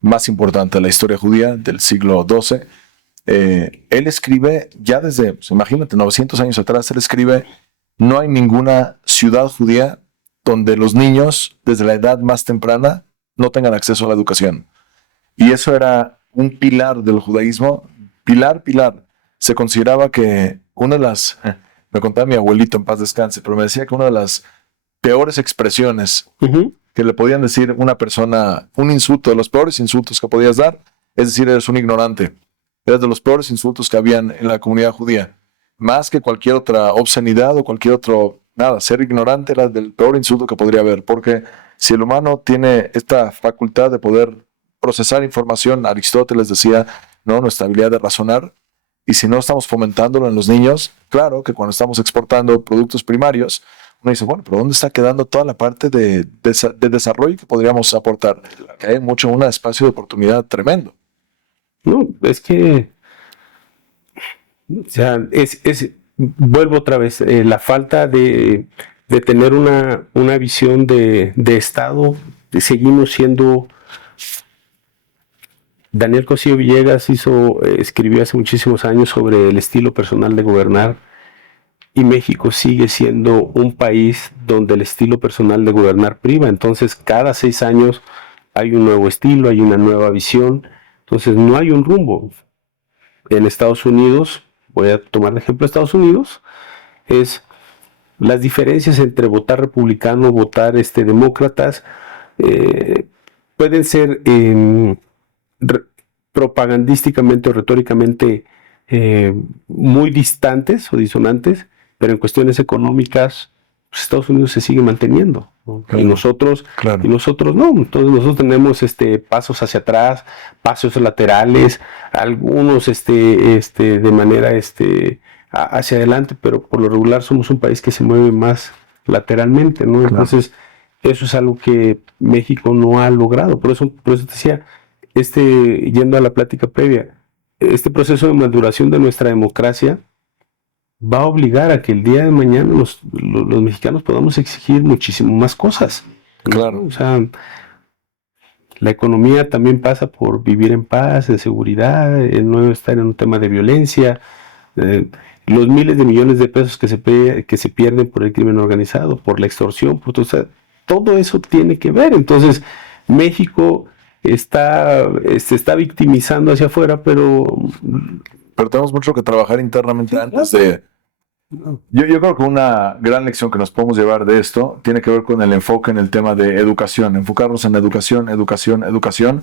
más importante de la historia judía del siglo XII, él escribe ya desde, pues, imagínate, 900 años atrás, él escribe: no hay ninguna ciudad judía donde los niños, desde la edad más temprana, no tengan acceso a la educación. Y eso era un pilar del judaísmo, pilar. Se consideraba que una de las, me contaba mi abuelito, en paz descanse, pero me decía que una de las peores expresiones que le podían decir una persona, un insulto, de los peores insultos que podías dar, es decir, eres un ignorante. Eres de los peores insultos que habían en la comunidad judía. Más que cualquier otra obscenidad o cualquier otro, nada, ser ignorante era del peor insulto que podría haber, porque si el humano tiene esta facultad de poder procesar información, Aristóteles decía, ¿no?, nuestra habilidad de razonar, y si no estamos fomentándolo en los niños, claro que cuando estamos exportando productos primarios, uno dice, bueno, pero ¿dónde está quedando toda la parte de desarrollo que podríamos aportar? Que hay mucho, un espacio de oportunidad tremendo. No, es que, o sea, vuelvo otra vez, la falta de tener una visión de Estado. Seguimos siendo... Daniel Cosío Villegas escribió hace muchísimos años sobre el estilo personal de gobernar, y México sigue siendo un país donde el estilo personal de gobernar priva. Entonces, cada 6 años hay un nuevo estilo, hay una nueva visión. Entonces, no hay un rumbo. En Estados Unidos, voy a tomar de ejemplo Estados Unidos, es las diferencias entre votar republicano, votar demócratas, pueden ser propagandísticamente o retóricamente muy distantes o disonantes, pero en cuestiones económicas, pues Estados Unidos se sigue manteniendo, ¿no? Claro, y nosotros no. Entonces nosotros tenemos pasos hacia atrás, pasos laterales, algunos de manera hacia adelante, pero por lo regular somos un país que se mueve más lateralmente, ¿no? Claro. Entonces eso es algo que México no ha logrado. Por eso te decía, yendo a la plática previa, este proceso de maduración de nuestra democracia va a obligar a que el día de mañana los mexicanos podamos exigir muchísimo más cosas. Claro. O sea, la economía también pasa por vivir en paz, en seguridad, en no estar en un tema de violencia, los miles de millones de pesos que se pierden por el crimen organizado, por la extorsión, todo eso tiene que ver. Entonces, México se está victimizando hacia afuera, pero tenemos mucho que trabajar internamente antes de... Yo creo que una gran lección que nos podemos llevar de esto tiene que ver con el enfoque en el tema de educación, enfocarnos en educación,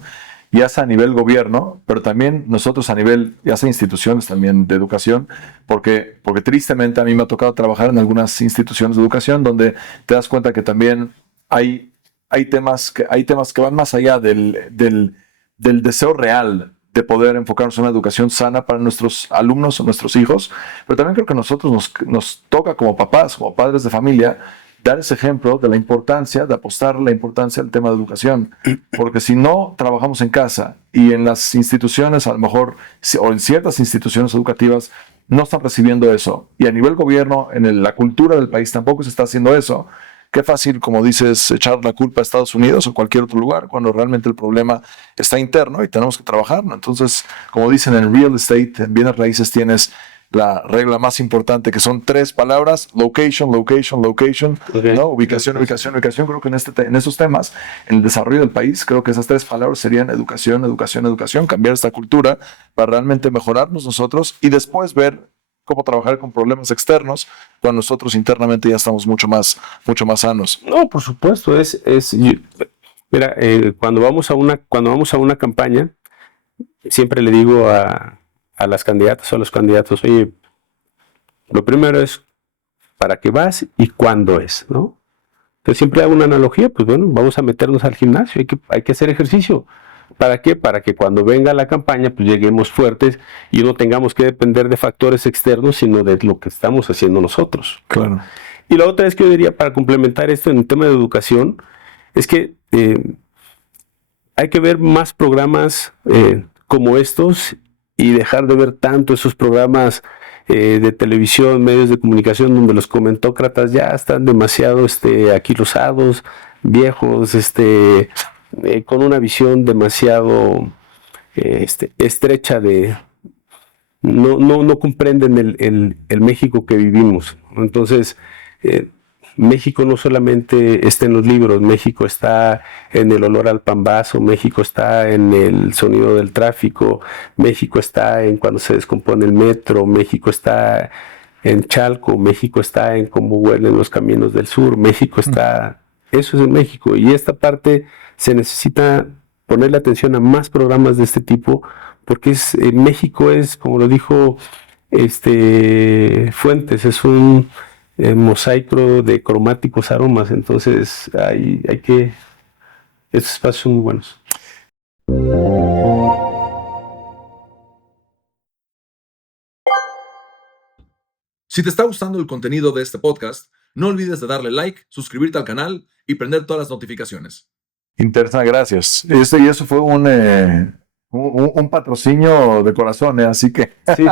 ya sea a nivel gobierno, pero también nosotros a nivel, ya sea instituciones también de educación, porque tristemente a mí me ha tocado trabajar en algunas instituciones de educación donde te das cuenta que también hay temas que van más allá del deseo real de poder enfocarnos en una educación sana para nuestros alumnos o nuestros hijos, pero también creo que a nosotros nos toca como papás, como padres de familia, dar ese ejemplo de la importancia, de apostar la importancia del tema de educación, porque si no trabajamos en casa y en las instituciones, a lo mejor, o en ciertas instituciones educativas, no están recibiendo eso, y a nivel gobierno, en la cultura del país tampoco se está haciendo eso. Qué fácil, como dices, echar la culpa a Estados Unidos o cualquier otro lugar, cuando realmente el problema está interno y tenemos que trabajarlo. Entonces, como dicen en real estate, en bienes raíces, tienes la regla más importante, que son 3 palabras: location, okay, ¿no? Ubicación. Creo que en estos temas, en el desarrollo del país, creo que esas 3 palabras serían educación, cambiar esta cultura para realmente mejorarnos nosotros y después ver cómo trabajar con problemas externos cuando nosotros internamente ya estamos mucho más sanos. No, por supuesto, mira, cuando vamos a una campaña, siempre le digo a las candidatas o a los candidatos, oye, lo primero es para qué vas y cuándo es, ¿no? Entonces siempre hago una analogía, pues bueno, vamos a meternos al gimnasio, hay que hacer ejercicio, ¿Para qué? Para que cuando venga la campaña, pues lleguemos fuertes y no tengamos que depender de factores externos, sino de lo que estamos haciendo nosotros. Claro. Y la otra es que yo diría, para complementar esto en el tema de educación, es que hay que ver más programas como estos y dejar de ver tanto esos programas de televisión, medios de comunicación, donde los comentócratas ya están demasiado aquilosados, viejos, con una visión demasiado estrecha de... No comprenden el México que vivimos. Entonces, México no solamente está en los libros, México está en el olor al pambazo, México está en el sonido del tráfico, México está en cuando se descompone el metro, México está en Chalco, México está en cómo huelen los caminos del sur, México está... Eso es en México, y esta parte se necesita ponerle atención a más programas de este tipo, porque México es, como lo dijo Fuentes, es un mosaico de cromáticos aromas, entonces hay que... Estos espacios son muy buenos. Si te está gustando el contenido de este podcast, no olvides de darle like, suscribirte al canal y prender todas las notificaciones. Interesante, gracias. Y eso fue un patrocinio de corazón, así que... Sí.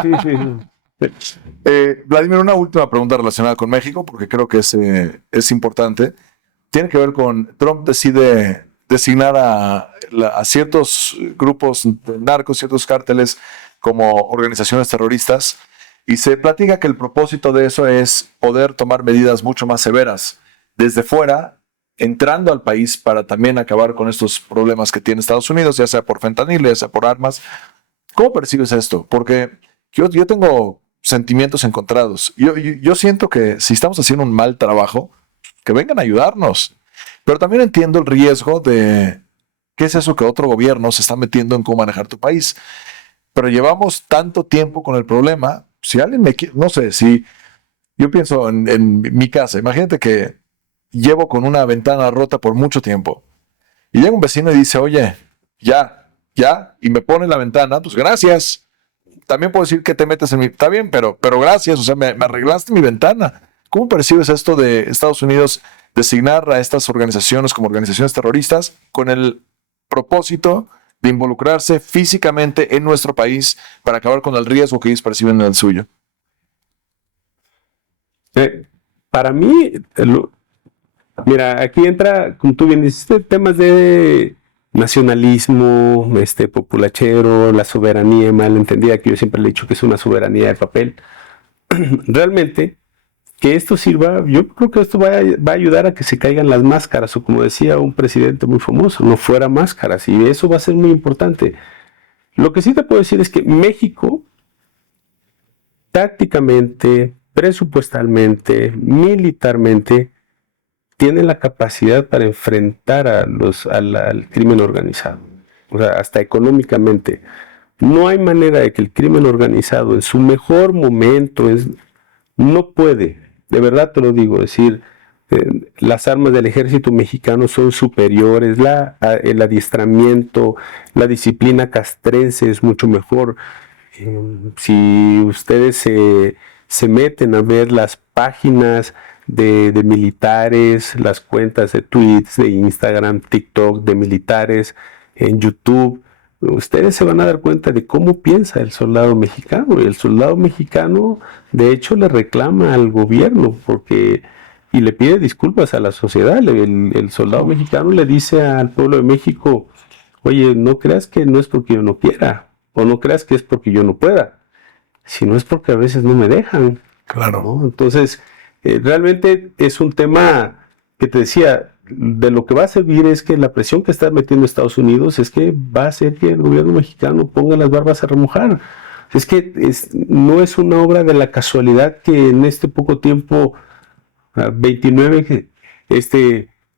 Vladimir, una última pregunta relacionada con México, porque creo que es importante. Tiene que ver con Trump decide designar a ciertos grupos de narcos, ciertos cárteles como organizaciones terroristas, y se platica que el propósito de eso es poder tomar medidas mucho más severas desde fuera, entrando al país para también acabar con estos problemas que tiene Estados Unidos, ya sea por fentanilo, ya sea por armas. ¿Cómo percibes esto? Porque yo tengo sentimientos encontrados. Yo siento que si estamos haciendo un mal trabajo, que vengan a ayudarnos. Pero también entiendo el riesgo de qué es eso que otro gobierno se está metiendo en cómo manejar tu país. Pero llevamos tanto tiempo con el problema. Si alguien no sé, si yo pienso en mi casa, imagínate que llevo con una ventana rota por mucho tiempo y llega un vecino y dice, oye, ya, y me pone la ventana, pues gracias. También puedo decir que te metes en mi... Está bien, pero gracias, o sea, me arreglaste mi ventana. ¿Cómo percibes esto de Estados Unidos designar a estas organizaciones como organizaciones terroristas con el propósito de involucrarse físicamente en nuestro país para acabar con el riesgo que ellos perciben en el suyo? Para mí, mira, aquí entra, como tú bien dices, temas de nacionalismo, populachero, la soberanía malentendida, que yo siempre le he dicho que es una soberanía de papel. Realmente, que esto sirva, yo creo que esto va a ayudar a que se caigan las máscaras, o como decía un presidente muy famoso, no fuera máscaras, y eso va a ser muy importante. Lo que sí te puedo decir es que México, tácticamente, presupuestalmente, militarmente, tiene la capacidad para enfrentar al crimen organizado, o sea, hasta económicamente. No hay manera de que el crimen organizado en su mejor momento no puede, de verdad te lo digo, decir, las armas del ejército mexicano son superiores, el adiestramiento, la disciplina castrense es mucho mejor. Si ustedes se meten a ver las páginas de militares, las cuentas de tweets, de Instagram, TikTok, de militares en YouTube, ustedes se van a dar cuenta de cómo piensa el soldado mexicano. Y el soldado mexicano, de hecho, le reclama al gobierno y le pide disculpas a la sociedad. El soldado mexicano le dice al pueblo de México, oye, no creas que no es porque yo no quiera, o no creas que es porque yo no pueda, sino es porque a veces no me dejan. Claro. ¿No? Entonces, realmente es un tema que te decía, de lo que va a servir es que la presión que está metiendo Estados Unidos es que va a hacer que el gobierno mexicano ponga las barbas a remojar. Es que no es una obra de la casualidad que en este poco tiempo, 29,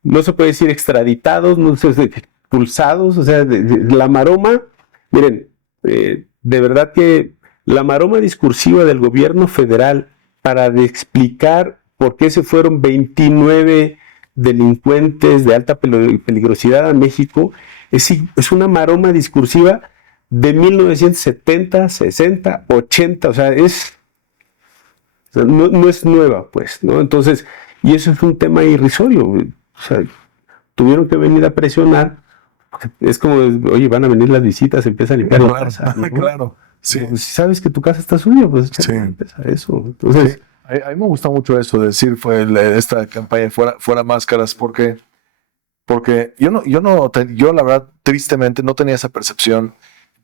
no se puede decir extraditados, no sé, expulsados, o sea, la maroma, miren, de verdad que la maroma discursiva del gobierno federal para explicar por qué se fueron 29 delincuentes de alta peligrosidad a México Es una maroma discursiva de 1970, 60, 80, o sea, no es nueva, pues, ¿no? Entonces, y eso es un tema irrisorio, o sea, tuvieron que venir a presionar. Es como, oye, van a venir las visitas, empieza a limpiar la casa, ¿no? Claro, sí. Si sabes que tu casa está suya, pues empieza eso. Entonces, sí. A mí me gusta mucho eso, decir esta campaña fuera máscaras, porque yo la verdad, tristemente, no tenía esa percepción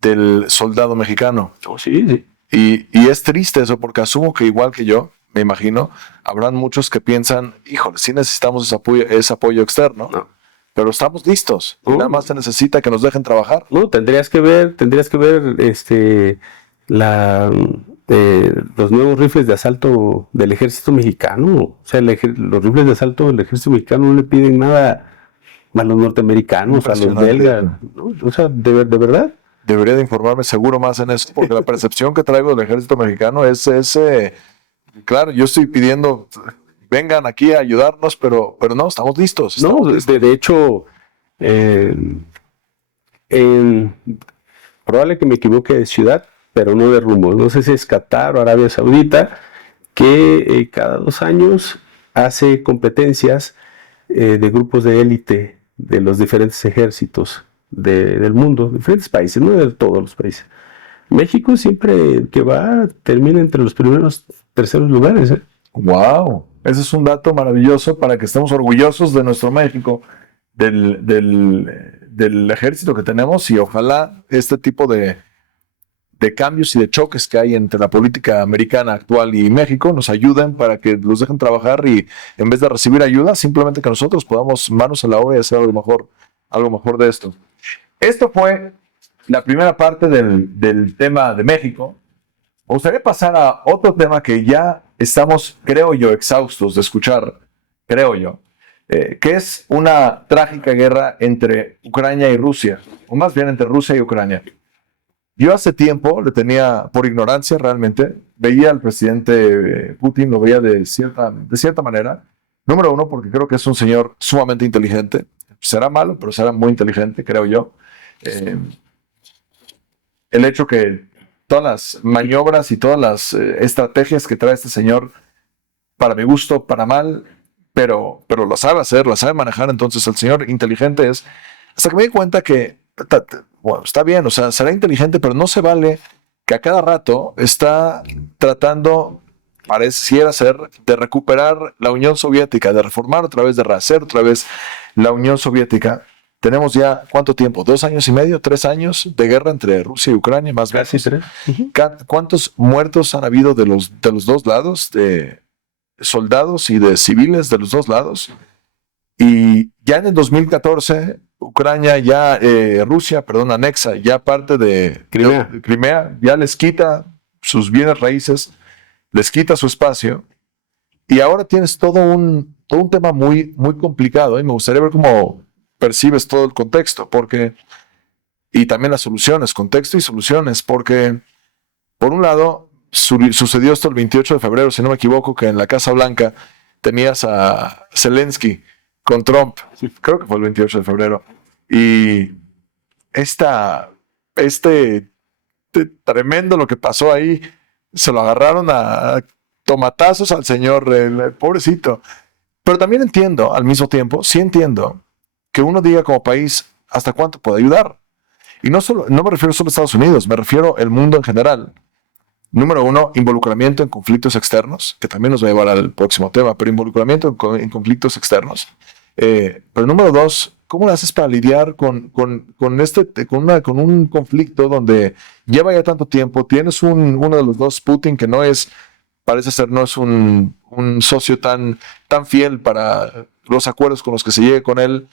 del soldado mexicano. sí. Y es triste eso, porque asumo que igual que yo, me imagino, habrán muchos que piensan, híjole, sí necesitamos ese apoyo externo. No. Pero estamos listos. Nada más se necesita que nos dejen trabajar. No, tendrías que ver los nuevos rifles de asalto del ejército mexicano. O sea, los rifles de asalto del ejército mexicano no le piden nada a los norteamericanos, a los belgas, ¿no? O sea, de verdad. Debería de informarme seguro más en eso, porque la percepción que traigo del ejército mexicano es claro, yo estoy pidiendo, vengan aquí a ayudarnos, pero no, estamos listos. De hecho, probable que me equivoque de ciudad, pero no de rumbo. No sé si es Qatar o Arabia Saudita, que cada 2 años hace competencias de grupos de élite de los diferentes ejércitos del mundo, diferentes países, no de todos los países. México siempre que va termina entre los primeros, terceros lugares. ¡Wow! Ese es un dato maravilloso para que estemos orgullosos de nuestro México, del ejército que tenemos, y ojalá este tipo de cambios y de choques que hay entre la política americana actual y México nos ayuden para que los dejen trabajar, y en vez de recibir ayuda, simplemente que nosotros podamos manos a la obra y hacer algo mejor de esto. Esto fue la primera parte del tema de México. Me gustaría pasar a otro tema que ya estamos, creo yo, exhaustos de escuchar, que es una trágica guerra entre Ucrania y Rusia, o más bien entre Rusia y Ucrania. Yo hace tiempo le tenía, por ignorancia realmente, veía al presidente Putin, lo veía de cierta manera. Número uno, porque creo que es un señor sumamente inteligente. Será malo, pero será muy inteligente, creo yo. El hecho que todas las maniobras y todas las estrategias que trae este señor, para mi gusto, para mal, pero lo sabe hacer, lo sabe manejar. Entonces el señor inteligente es, hasta que me di cuenta que, bueno, está bien, o sea, será inteligente, pero no se vale que a cada rato está tratando, pareciera ser, de recuperar la Unión Soviética, de reformar otra vez, de rehacer otra vez la Unión Soviética. Tenemos ya, ¿cuánto tiempo? 2 años y medio, 3 años de guerra entre Rusia y Ucrania, más casi 3. ¿Cuántos muertos han habido de los dos lados, de soldados y de civiles de los dos lados? Y ya en el 2014, Rusia anexa ya parte de Crimea, ya les quita sus bienes raíces, les quita su espacio, y ahora tienes todo un tema muy, muy complicado, y me gustaría ver cómo percibes todo el contexto, y también las soluciones, contexto y soluciones, porque por un lado sucedió esto el 28 de febrero, si no me equivoco, que en la Casa Blanca tenías a Zelensky con Trump, creo que fue el 28 de febrero, y tremendo lo que pasó ahí, se lo agarraron a tomatazos al señor, el pobrecito. Pero también entiendo, al mismo tiempo, sí entiendo que uno diga como país hasta cuánto puede ayudar. Y no me refiero solo a Estados Unidos, me refiero al mundo en general. Número uno, involucramiento en conflictos externos, que también nos va a llevar al próximo tema, pero involucramiento en conflictos externos. Pero número dos, ¿cómo lo haces para lidiar con un conflicto donde lleva ya tanto tiempo? Tienes uno de los dos, Putin, que parece ser no es un socio tan fiel para los acuerdos con los que se llegue con él.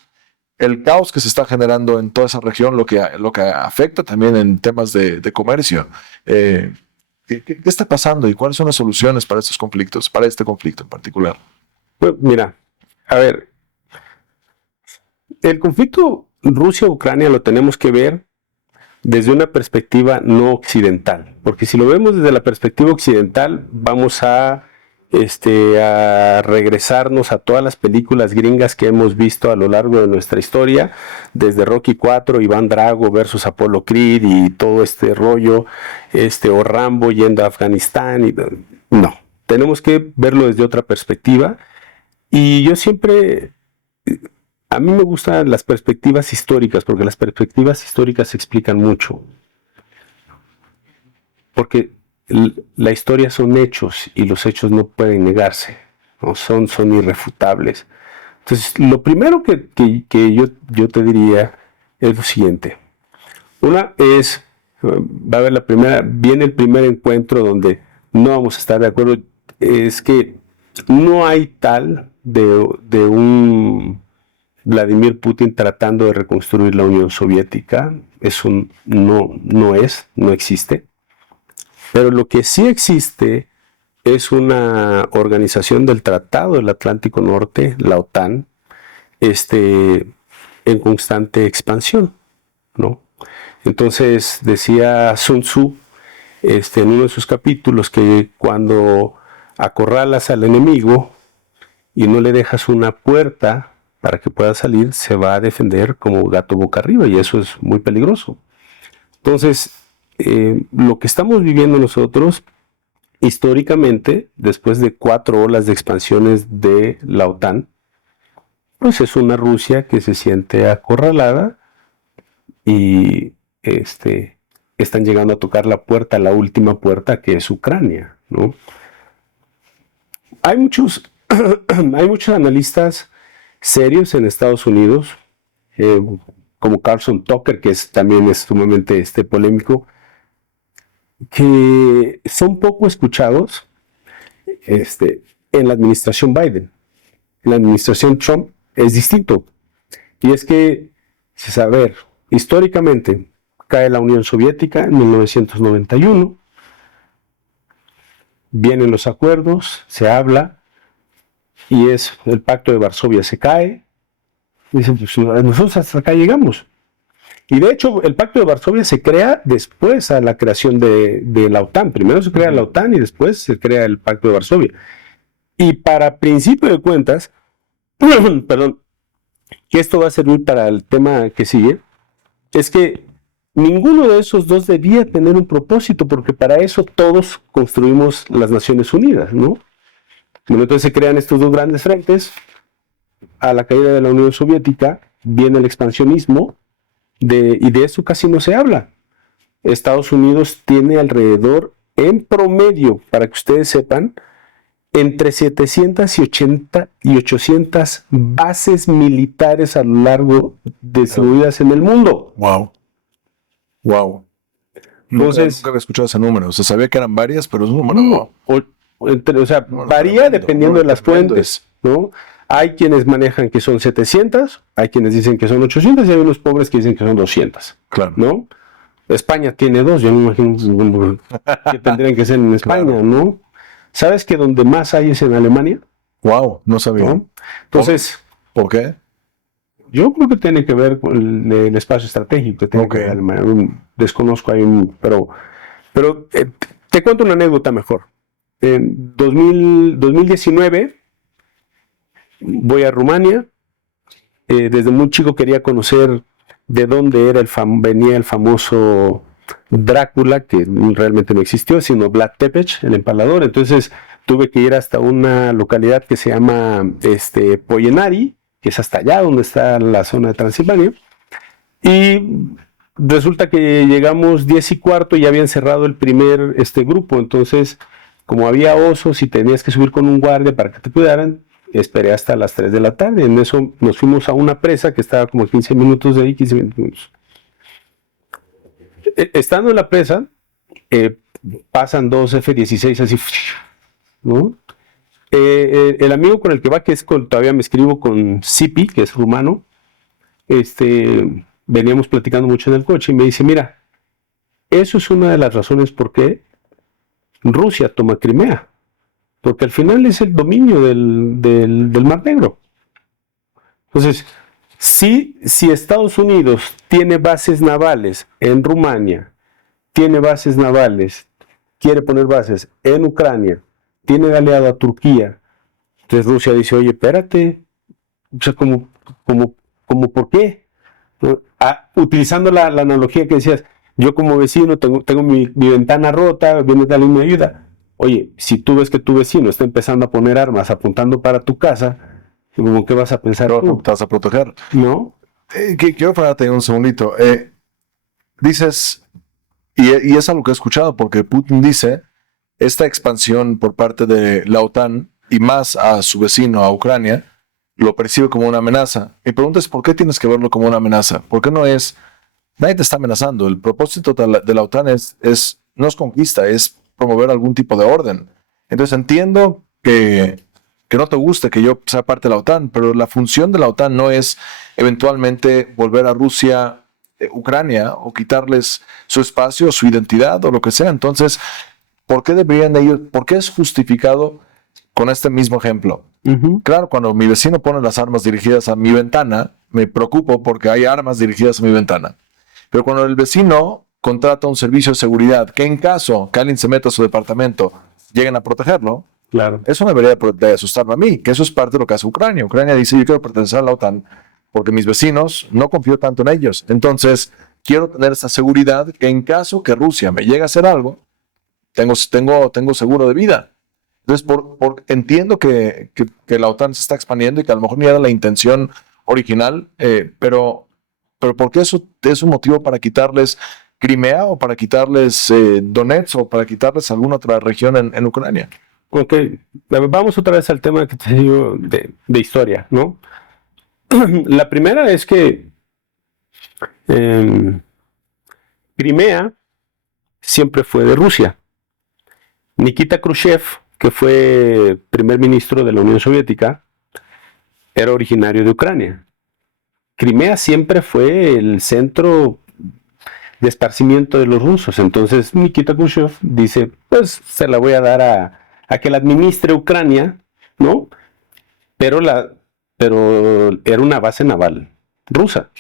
El caos que se está generando en toda esa región, lo que afecta también en temas de comercio. ¿Qué está pasando y cuáles son las soluciones para estos conflictos, para este conflicto en particular? Pues mira, a ver, el conflicto Rusia-Ucrania lo tenemos que ver desde una perspectiva no occidental, porque si lo vemos desde la perspectiva occidental vamos a a regresarnos a todas las películas gringas que hemos visto a lo largo de nuestra historia, desde Rocky 4, Iván Drago versus Apollo Creed y todo este rollo, o Rambo yendo a Afganistán. No, tenemos que verlo desde otra perspectiva. Y yo siempre, a mí me gustan las perspectivas históricas, porque las perspectivas históricas explican mucho. Porque la historia son hechos y los hechos no pueden negarse, ¿no? Son irrefutables. Entonces, lo primero que yo te diría es lo siguiente. Una es, va a haber viene el primer encuentro donde no vamos a estar de acuerdo, es que no hay tal de un Vladimir Putin tratando de reconstruir la Unión Soviética. Eso no existe. Pero lo que sí existe es una organización del Tratado del Atlántico Norte, la OTAN, en constante expansión, ¿no? Entonces decía Sun Tzu, en uno de sus capítulos, que cuando acorralas al enemigo y no le dejas una puerta para que pueda salir, se va a defender como gato boca arriba, y eso es muy peligroso. Entonces, lo que estamos viviendo nosotros históricamente, después de 4 olas de expansiones de la OTAN, pues es una Rusia que se siente acorralada y están llegando a tocar la última puerta, que es Ucrania, ¿no? Hay muchos analistas serios en Estados Unidos, como Carlson Tucker, que también es sumamente polémico, que son poco escuchados en la administración Biden. En la administración Trump es distinto. Y es que, a ver, históricamente cae la Unión Soviética en 1991, vienen los acuerdos, se habla, y el Pacto de Varsovia se cae. Dicen, pues nosotros hasta acá llegamos. Y de hecho, el Pacto de Varsovia se crea después a la creación de la OTAN. Primero se crea la OTAN y después se crea el Pacto de Varsovia. Y para principio de cuentas, perdón, que esto va a servir para el tema que sigue, es que ninguno de esos dos debía tener un propósito, porque para eso todos construimos las Naciones Unidas, ¿no? Bueno, entonces se crean estos dos grandes frentes. A la caída de la Unión Soviética viene el expansionismo, y de eso casi no se habla. Estados Unidos tiene alrededor, en promedio, para que ustedes sepan, entre 700 y 800 bases militares a lo largo de distribuidas en el mundo. Wow. Entonces, nunca había escuchado ese número. Se sabía que eran varias, pero es un número. Varía dependiendo de las fuentes, ¿no? Hay quienes manejan que son 700, hay quienes dicen que son 800 y hay unos pobres que dicen que son 200. Claro. ¿No? España tiene 2, yo me imagino que tendrían que ser en España, claro. ¿No? ¿Sabes que donde más hay es en Alemania? Wow, no sabía. ¿No? Entonces, ¿por qué? Yo creo que tiene que ver con el espacio estratégico. Tiene que ver Alemania. Desconozco ahí pero te cuento una anécdota mejor. En 2019 voy a Rumania. Desde muy chico quería conocer de dónde venía el famoso Drácula, que realmente no existió, sino Vlad Tepes, el empalador. Entonces tuve que ir hasta una localidad que se llama Poyenari, que es hasta allá donde está la zona de Transilvania. Y resulta que llegamos 10:15 y ya habían cerrado el primer grupo. Entonces, como había osos y tenías que subir con un guardia para que te cuidaran, esperé hasta las 3 de la tarde. En eso nos fuimos a una presa que estaba como 15 minutos de ahí, 15 minutos. Estando en la presa, pasan 2 F-16 así, ¿no? El amigo con el que va, que es todavía me escribo con Sipi, que es rumano, veníamos platicando mucho en el coche y me dice, mira, eso es una de las razones por qué Rusia toma Crimea. Porque al final es el dominio del Mar Negro. Entonces, si Estados Unidos tiene bases navales en Rumania, tiene bases navales, quiere poner bases en Ucrania, tiene de aliado a Turquía. Entonces Rusia dice, oye, espérate, o sea, como ¿por qué? ¿No? Utilizando la analogía que decías, yo como vecino tengo mi ventana rota, viene alguien y me ayuda. Oye, si tú ves que tu vecino está empezando a poner armas apuntando para tu casa, ¿cómo que vas a pensar tú? Te vas a proteger. ¿No? Quiero pararte un segundito. Dices, y es algo que he escuchado, porque Putin dice, esta expansión por parte de la OTAN y más a su vecino, a Ucrania, lo percibe como una amenaza. Mi pregunta es, ¿por qué tienes que verlo como una amenaza? ¿Por qué no es, nadie te está amenazando? El propósito de la OTAN no es conquista, es promover algún tipo de orden. Entonces entiendo que no te guste que yo sea parte de la OTAN, pero la función de la OTAN no es eventualmente volver a Rusia, Ucrania, o quitarles su espacio, su identidad, o lo que sea. Entonces, ¿por qué deberían ellos, por qué es justificado con este mismo ejemplo? Claro, cuando mi vecino pone las armas dirigidas a mi ventana, me preocupo porque hay armas dirigidas a mi ventana. Pero cuando el vecino contrata un servicio de seguridad que en caso que alguien se meta a su departamento, lleguen a protegerlo, claro, eso no debería de asustarme a mí, que eso es parte de lo que hace Ucrania. Ucrania dice, yo quiero pertenecer a la OTAN porque mis vecinos, no confío tanto en ellos. Entonces, quiero tener esa seguridad que en caso que Rusia me llegue a hacer algo, tengo seguro de vida. Entonces, entiendo que la OTAN se está expandiendo y que a lo mejor ni era la intención original, pero ¿por qué eso es un motivo para quitarles Crimea o para quitarles Donetsk o para quitarles alguna otra región en Ucrania? Ok, vamos otra vez al tema que te digo de historia, ¿no? La primera es que Crimea siempre fue de Rusia. Nikita Khrushchev, que fue primer ministro de la Unión Soviética, era originario de Ucrania. Crimea siempre fue el centro de esparcimiento de los rusos. Entonces Nikita Khrushchev dice, pues se la voy a dar a que la administre Ucrania, ¿no? Pero era una base naval rusa.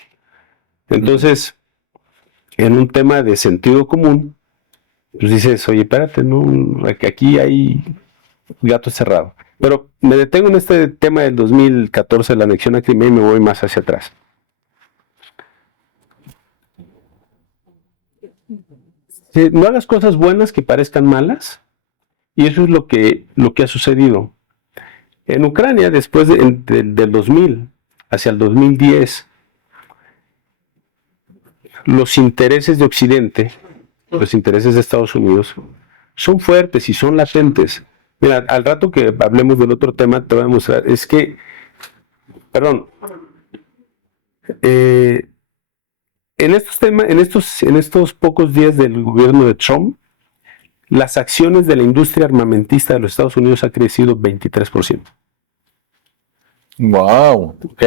Entonces, en un tema de sentido común, pues dices, oye, espérate, no, aquí hay gato cerrado. Pero me detengo en este tema del 2014, la anexión a Crimea, y me voy más hacia atrás. No hagas cosas buenas que parezcan malas, y eso es lo que ha sucedido. En Ucrania, después del 2000 hacia el 2010, los intereses de Occidente, los intereses de Estados Unidos, son fuertes y son latentes. Mira, al rato que hablemos del otro tema, te voy a mostrar, es que, perdón, en estos pocos días del gobierno de Trump, las acciones de la industria armamentista de los Estados Unidos ha crecido 23%. Wow. ¿Ok?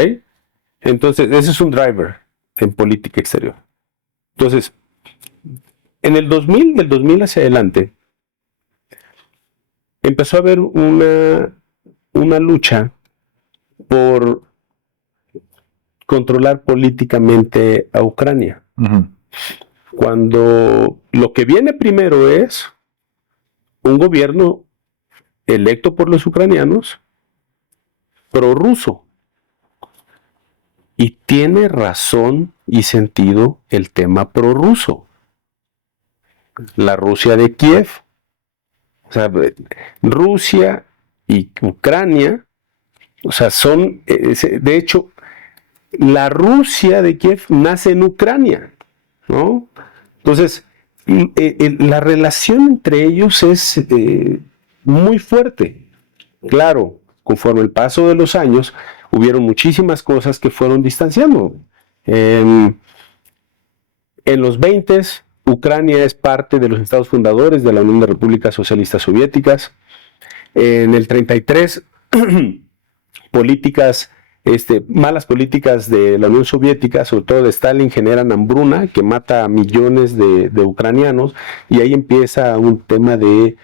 Entonces, ese es un driver en política exterior. Entonces, en el 2000, del 2000 hacia adelante, empezó a haber una lucha por controlar políticamente a Ucrania. Uh-huh. Cuando lo que viene primero es un gobierno electo por los ucranianos, prorruso. Y tiene razón y sentido el tema prorruso. La Rusia de Kiev, o sea, Rusia y Ucrania, o sea, son, de hecho, la Rusia de Kiev nace en Ucrania, ¿no? Entonces, la relación entre ellos es muy fuerte. Claro, conforme el paso de los años, hubieron muchísimas cosas que fueron distanciando. En los 20s, Ucrania es parte de los estados fundadores de la Unión de Repúblicas Socialistas Soviéticas. En el 33, malas políticas de la Unión Soviética, sobre todo de Stalin, generan hambruna que mata a millones de ucranianos, y ahí empieza un tema de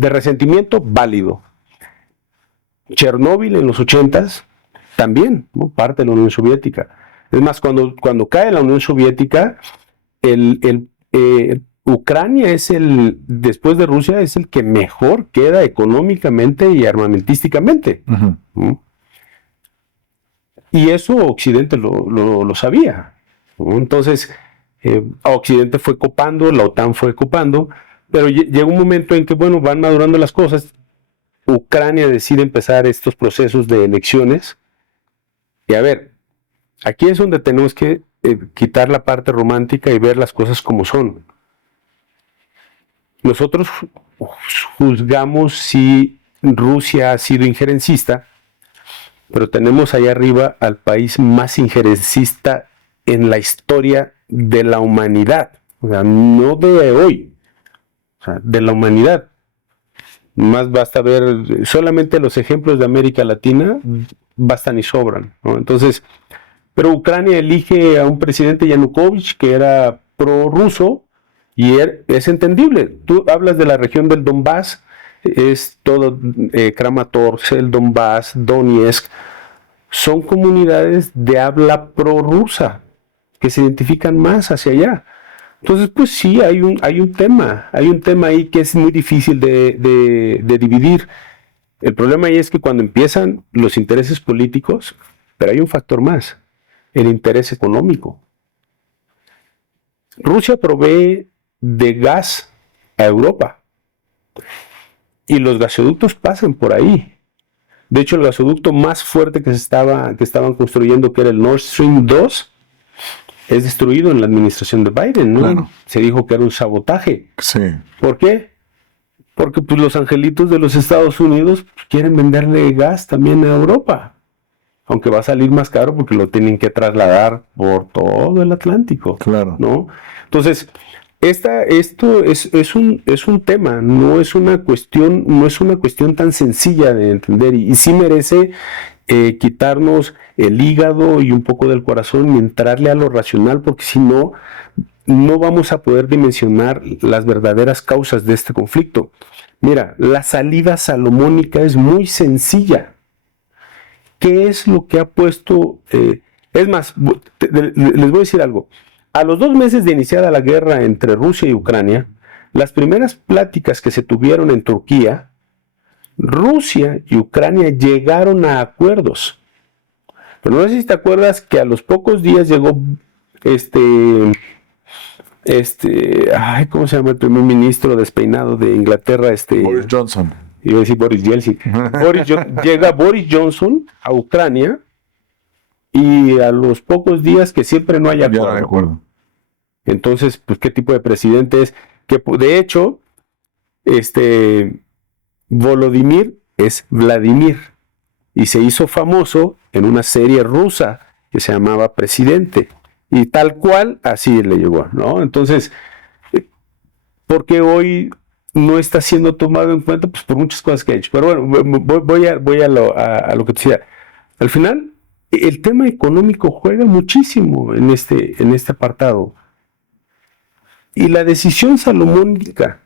resentimiento válido. Chernóbil en los 80s también, ¿no? Parte de la Unión Soviética. Es más, cuando cae la Unión Soviética, Ucrania después de Rusia, es el que mejor queda económicamente y armamentísticamente. Uh-huh. Y eso Occidente lo sabía, ¿no? Entonces, Occidente fue copando, la OTAN fue copando, pero llega un momento en que, bueno, van madurando las cosas. Ucrania decide empezar estos procesos de elecciones. Y a ver, aquí es donde tenemos que quitar la parte romántica y ver las cosas como son. Nosotros juzgamos si Rusia ha sido injerencista, pero tenemos allá arriba al país más injerencista en la historia de la humanidad. O sea, no de hoy, o sea, de la humanidad. Más basta ver, solamente los ejemplos de América Latina bastan y sobran, ¿no? Entonces, pero Ucrania elige a un presidente, Yanukovych, que era prorruso, y es entendible. Tú hablas de la región del Donbass, es todo Kramatorsk, el Donbass, Donetsk, son comunidades de habla prorrusa que se identifican más hacia allá. Entonces, pues sí, hay un tema ahí que es muy difícil de dividir. El problema ahí es que cuando empiezan los intereses políticos, pero hay un factor más, el interés económico. Rusia provee de gas a Europa y los gasoductos pasan por ahí. De hecho, el gasoducto más fuerte que estaban construyendo, que era el Nord Stream 2, es destruido en la administración de Biden, ¿no? Claro. Se dijo que era un sabotaje. Sí. ¿Por qué? Porque pues, los angelitos de los Estados Unidos quieren venderle gas también a Europa, aunque va a salir más caro porque lo tienen que trasladar por todo el Atlántico. Claro. ¿No? Entonces, esto es un tema, no es una cuestión tan sencilla de entender, y sí merece quitarnos el hígado y un poco del corazón y entrarle a lo racional, porque si no, no vamos a poder dimensionar las verdaderas causas de este conflicto. Mira, la salida salomónica es muy sencilla. ¿Qué es lo que ha puesto? Es más, les voy a decir algo. A los 2 meses de iniciada la guerra entre Rusia y Ucrania, las primeras pláticas que se tuvieron en Turquía, Rusia y Ucrania llegaron a acuerdos. Pero no sé si te acuerdas que a los pocos días llegó ¿cómo se llama el primer ministro despeinado de Inglaterra? Boris Johnson. Iba a decir Boris Yeltsin. Llega Boris Johnson a Ucrania y a los pocos días que siempre no hay acuerdo. Entonces, pues, ¿qué tipo de presidente es? Que de hecho, Volodymyr es Vladimir y se hizo famoso en una serie rusa que se llamaba Presidente, y tal cual así le llegó, ¿no? Entonces, ¿por qué hoy no está siendo tomado en cuenta? Pues por muchas cosas que ha hecho. Pero bueno, voy a lo que te decía. Al final, el tema económico juega muchísimo en este apartado. Y la decisión salomónica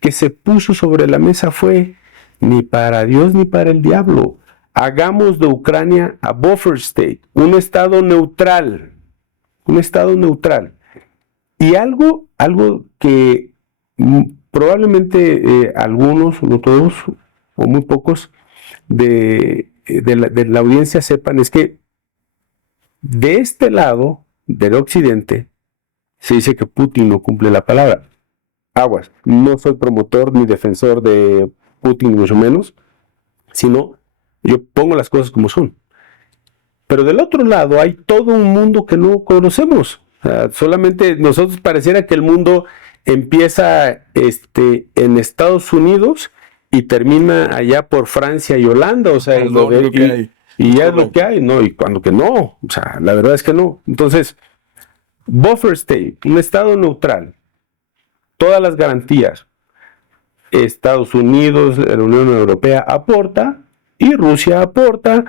que se puso sobre la mesa fue: ni para Dios ni para el diablo, hagamos de Ucrania a buffer state, un estado neutral. Y algo que probablemente algunos, no todos, o muy pocos de la audiencia sepan, es que de este lado, del occidente, se dice que Putin no cumple la palabra. Aguas, no soy promotor ni defensor de Putin, ni mucho menos, sino yo pongo las cosas como son. Pero del otro lado hay todo un mundo que no conocemos. O sea, solamente nosotros pareciera que el mundo empieza en Estados Unidos y termina allá por Francia y Holanda. O sea, es lo que hay. Y ya es lo que hay, ¿no? Y cuando que no. O sea, la verdad es que no. Entonces, buffer state, un estado neutral, todas las garantías. Estados Unidos, la Unión Europea aporta y Rusia aporta,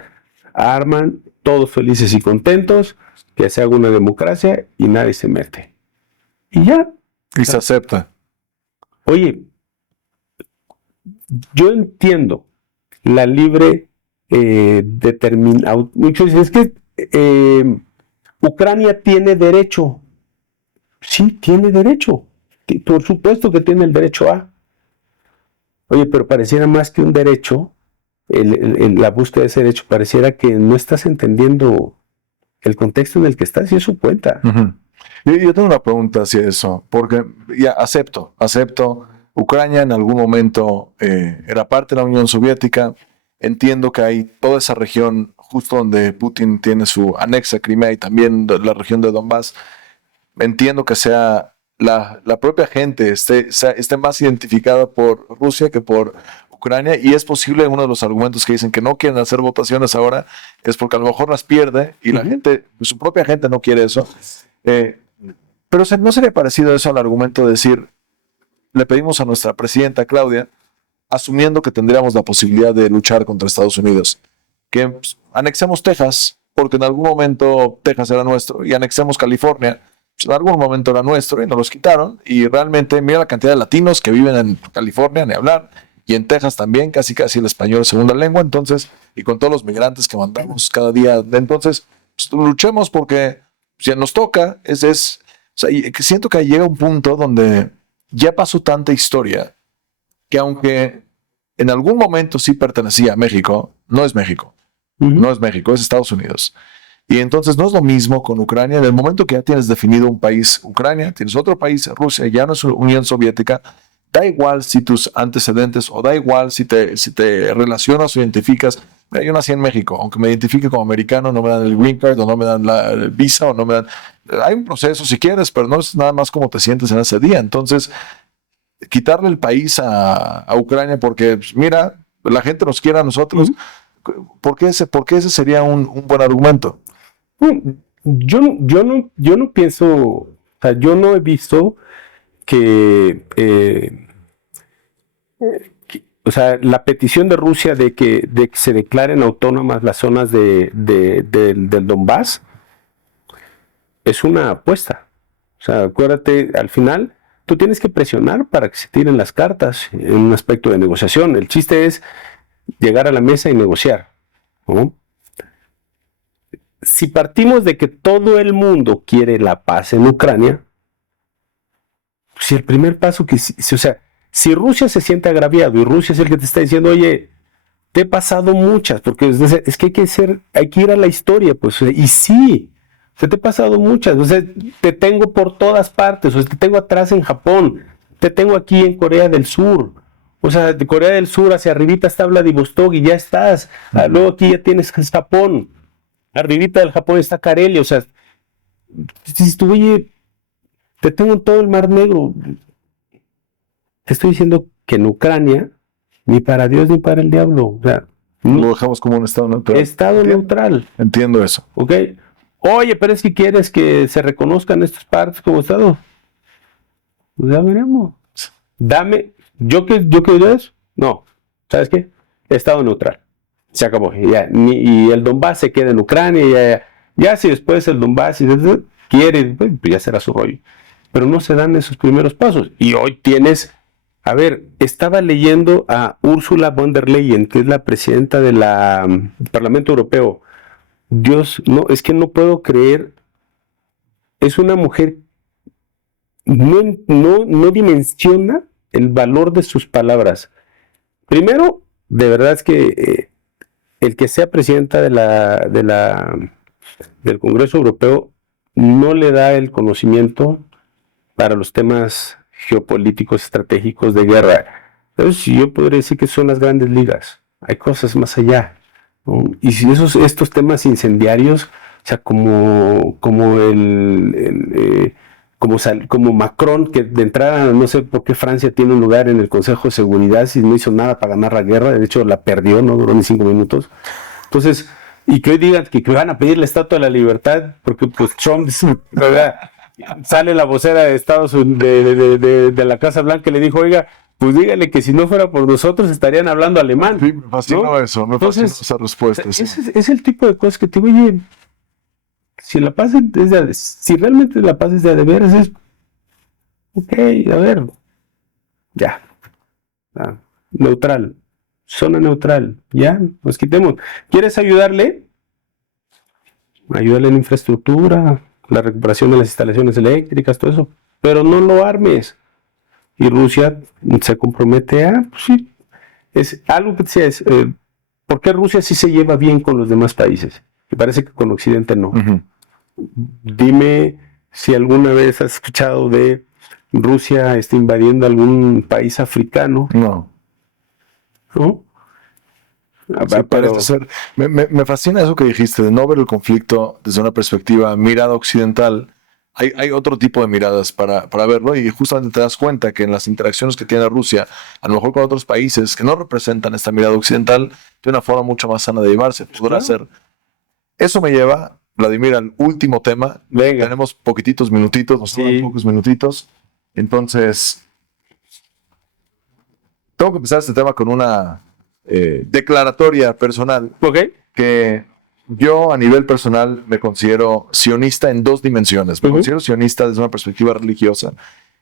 arman, todos felices y contentos, que se haga una democracia y nadie se mete. Y ya. Y se acepta. Oye, yo entiendo la libre determinación. Muchos dicen, es que Ucrania tiene derecho. Sí, tiene derecho. por supuesto que tiene el derecho a. Oye, pero pareciera más que un derecho, la búsqueda de ese derecho, pareciera que no estás entendiendo el contexto en el que estás y eso cuenta. Uh-huh. Yo tengo una pregunta hacia eso, porque ya acepto, Ucrania en algún momento era parte de la Unión Soviética, entiendo que hay toda esa región justo donde Putin tiene su anexa Crimea y también la región de Donbass, entiendo que sea la propia gente esté más identificada por Rusia que por Ucrania, y es posible, uno de los argumentos que dicen que no quieren hacer votaciones ahora es porque a lo mejor las pierde y la gente, su propia gente no quiere eso. Pero ¿no sería parecido eso al argumento de decir, le pedimos a nuestra presidenta Claudia, asumiendo que tendríamos la posibilidad de luchar contra Estados Unidos, que pues, anexemos Texas, porque en algún momento Texas era nuestro, y anexemos California, pues, en algún momento era nuestro, y nos los quitaron, y realmente mira la cantidad de latinos que viven en California, ni hablar, y en Texas también, casi el español es segunda lengua, entonces, y con todos los migrantes que mandamos cada día, entonces, pues, luchemos porque si nos toca, o sea, siento que llega un punto donde ya pasó tanta historia que aunque en algún momento sí pertenecía a México, no es México. No es México, es Estados Unidos. Y entonces no es lo mismo con Ucrania. En el momento que ya tienes definido un país, Ucrania, tienes otro país, Rusia, ya no es Unión Soviética, da igual si tus antecedentes o da igual si te relacionas o identificas. Mira, yo nací en México, aunque me identifique como americano, no me dan el green card o no me dan el visa o no me dan... Hay un proceso si quieres, pero no es nada más como te sientes en ese día. Entonces, quitarle el país a Ucrania porque, pues, mira, la gente nos quiere a nosotros, ¿por qué ese sería un buen argumento? Yo no pienso, o sea, yo no he visto que o sea, la petición de Rusia de que se declaren autónomas las zonas del Donbass es una apuesta. O sea, acuérdate, al final tú tienes que presionar para que se tiren las cartas en un aspecto de negociación. El chiste es llegar a la mesa y negociar, ¿no? Si partimos de que todo el mundo quiere la paz en Ucrania, si el primer paso o sea, si Rusia se siente agraviado y Rusia es el que te está diciendo, oye, te he pasado muchas, porque es que hay que ir a la historia, pues, y sí, te he pasado muchas, o sea, te tengo por todas partes, o sea, te tengo atrás en Japón, te tengo aquí en Corea del Sur, o sea, de Corea del Sur hacia arribita está Vladivostok y ya estás, luego aquí ya tienes Japón, arribita del Japón está Karelia, o sea, si tú, oye, te tengo en todo el Mar Negro. Te estoy diciendo que en Ucrania, ni para Dios ni para el diablo. O sea, lo dejamos como un estado neutral. Estado neutral. Entiendo eso. ¿Ok? Oye, pero es que quieres que se reconozcan estas partes como estado. Pues ya veremos. Dame. ¿Yo qué diría eso? No. ¿Sabes qué? Estado neutral. Se acabó. Ya, y el Donbass se queda en Ucrania. Ya si después el Donbass quiere, pues ya será su rollo. Pero no se dan esos primeros pasos. Y hoy tienes... A ver, estaba leyendo a Ursula von der Leyen, que es la presidenta del Parlamento Europeo. Dios, no, es que no puedo creer. Es una mujer, no dimensiona el valor de sus palabras. Primero, de verdad es que el que sea presidenta del Congreso Europeo no le da el conocimiento para los temas geopolíticos estratégicos de guerra. Entonces yo podría decir que son las grandes ligas. Hay cosas más allá, ¿no? Y si estos temas incendiarios, o sea, como Macron, que de entrada no sé por qué Francia tiene un lugar en el Consejo de Seguridad si no hizo nada para ganar la guerra, de hecho la perdió, no duró ni 5 minutos. Entonces, y que hoy digan que van a pedir la Estatua de la Libertad, porque pues Trump, ¿verdad? Sale la vocera de Estados Unidos, de la Casa Blanca y le dijo, oiga, pues dígale que si no fuera por nosotros estarían hablando alemán. Sí, me fascinó, ¿no? Eso, me fascinó esa respuesta. O sea, sí. Es el tipo de cosas que te digo, oye, si realmente la paz es de veras, es, ok, a ver, ya, neutral, zona neutral, ya, nos quitemos. ¿Quieres ayudarle? Ayúdale en infraestructura, la recuperación de las instalaciones eléctricas, todo eso, pero no lo armes. y Rusia se compromete a, pues sí, es algo que decía, ¿por qué Rusia sí se lleva bien con los demás países? Y parece que con Occidente no. Uh-huh. Dime si alguna vez has escuchado de Rusia invadiendo algún país africano. No. ¿No? Sí, parece ser. Me fascina eso que dijiste, de no ver el conflicto desde una perspectiva mirada occidental. Hay otro tipo de miradas para verlo, y justamente te das cuenta que en las interacciones que tiene Rusia, a lo mejor con otros países que no representan esta mirada occidental, de una forma mucho más sana de llevarse. Podrá ser. Eso me lleva, Vladimir, al último tema. Venga. Tenemos poquititos minutitos, nos quedan pocos minutitos. Entonces, tengo que empezar este tema con una declaratoria personal. Okay. Que yo a nivel personal me considero sionista en dos dimensiones. Me considero sionista desde una perspectiva religiosa,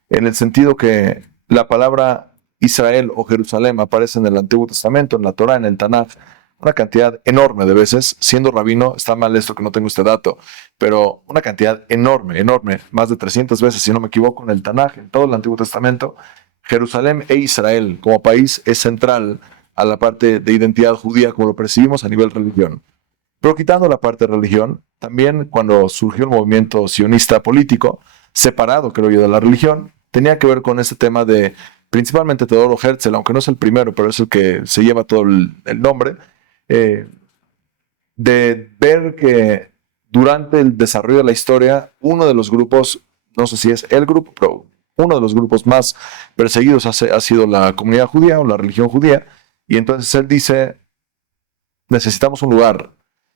en el sentido que la palabra Israel o Jerusalén aparece en el Antiguo Testamento, en la Torá, en el Tanaj, una cantidad enorme de veces. Siendo rabino, está mal esto que no tengo este dato, pero una cantidad enorme, más de 300 veces, si no me equivoco, en el Tanaj, en todo el Antiguo Testamento. Jerusalén e Israel como país es central a la parte de identidad judía como lo percibimos a nivel religión. Pero quitando la parte de religión, también cuando surgió el movimiento sionista político, separado, creo yo, de la religión, tenía que ver con ese tema de, principalmente Teodoro Herzl, aunque no es el primero, pero es el que se lleva todo el nombre, de ver que durante el desarrollo de la historia, uno de los grupos, no sé si es el grupo, pero uno de los grupos más perseguidos ha sido la comunidad judía o la religión judía. Y entonces él dice, necesitamos un lugar,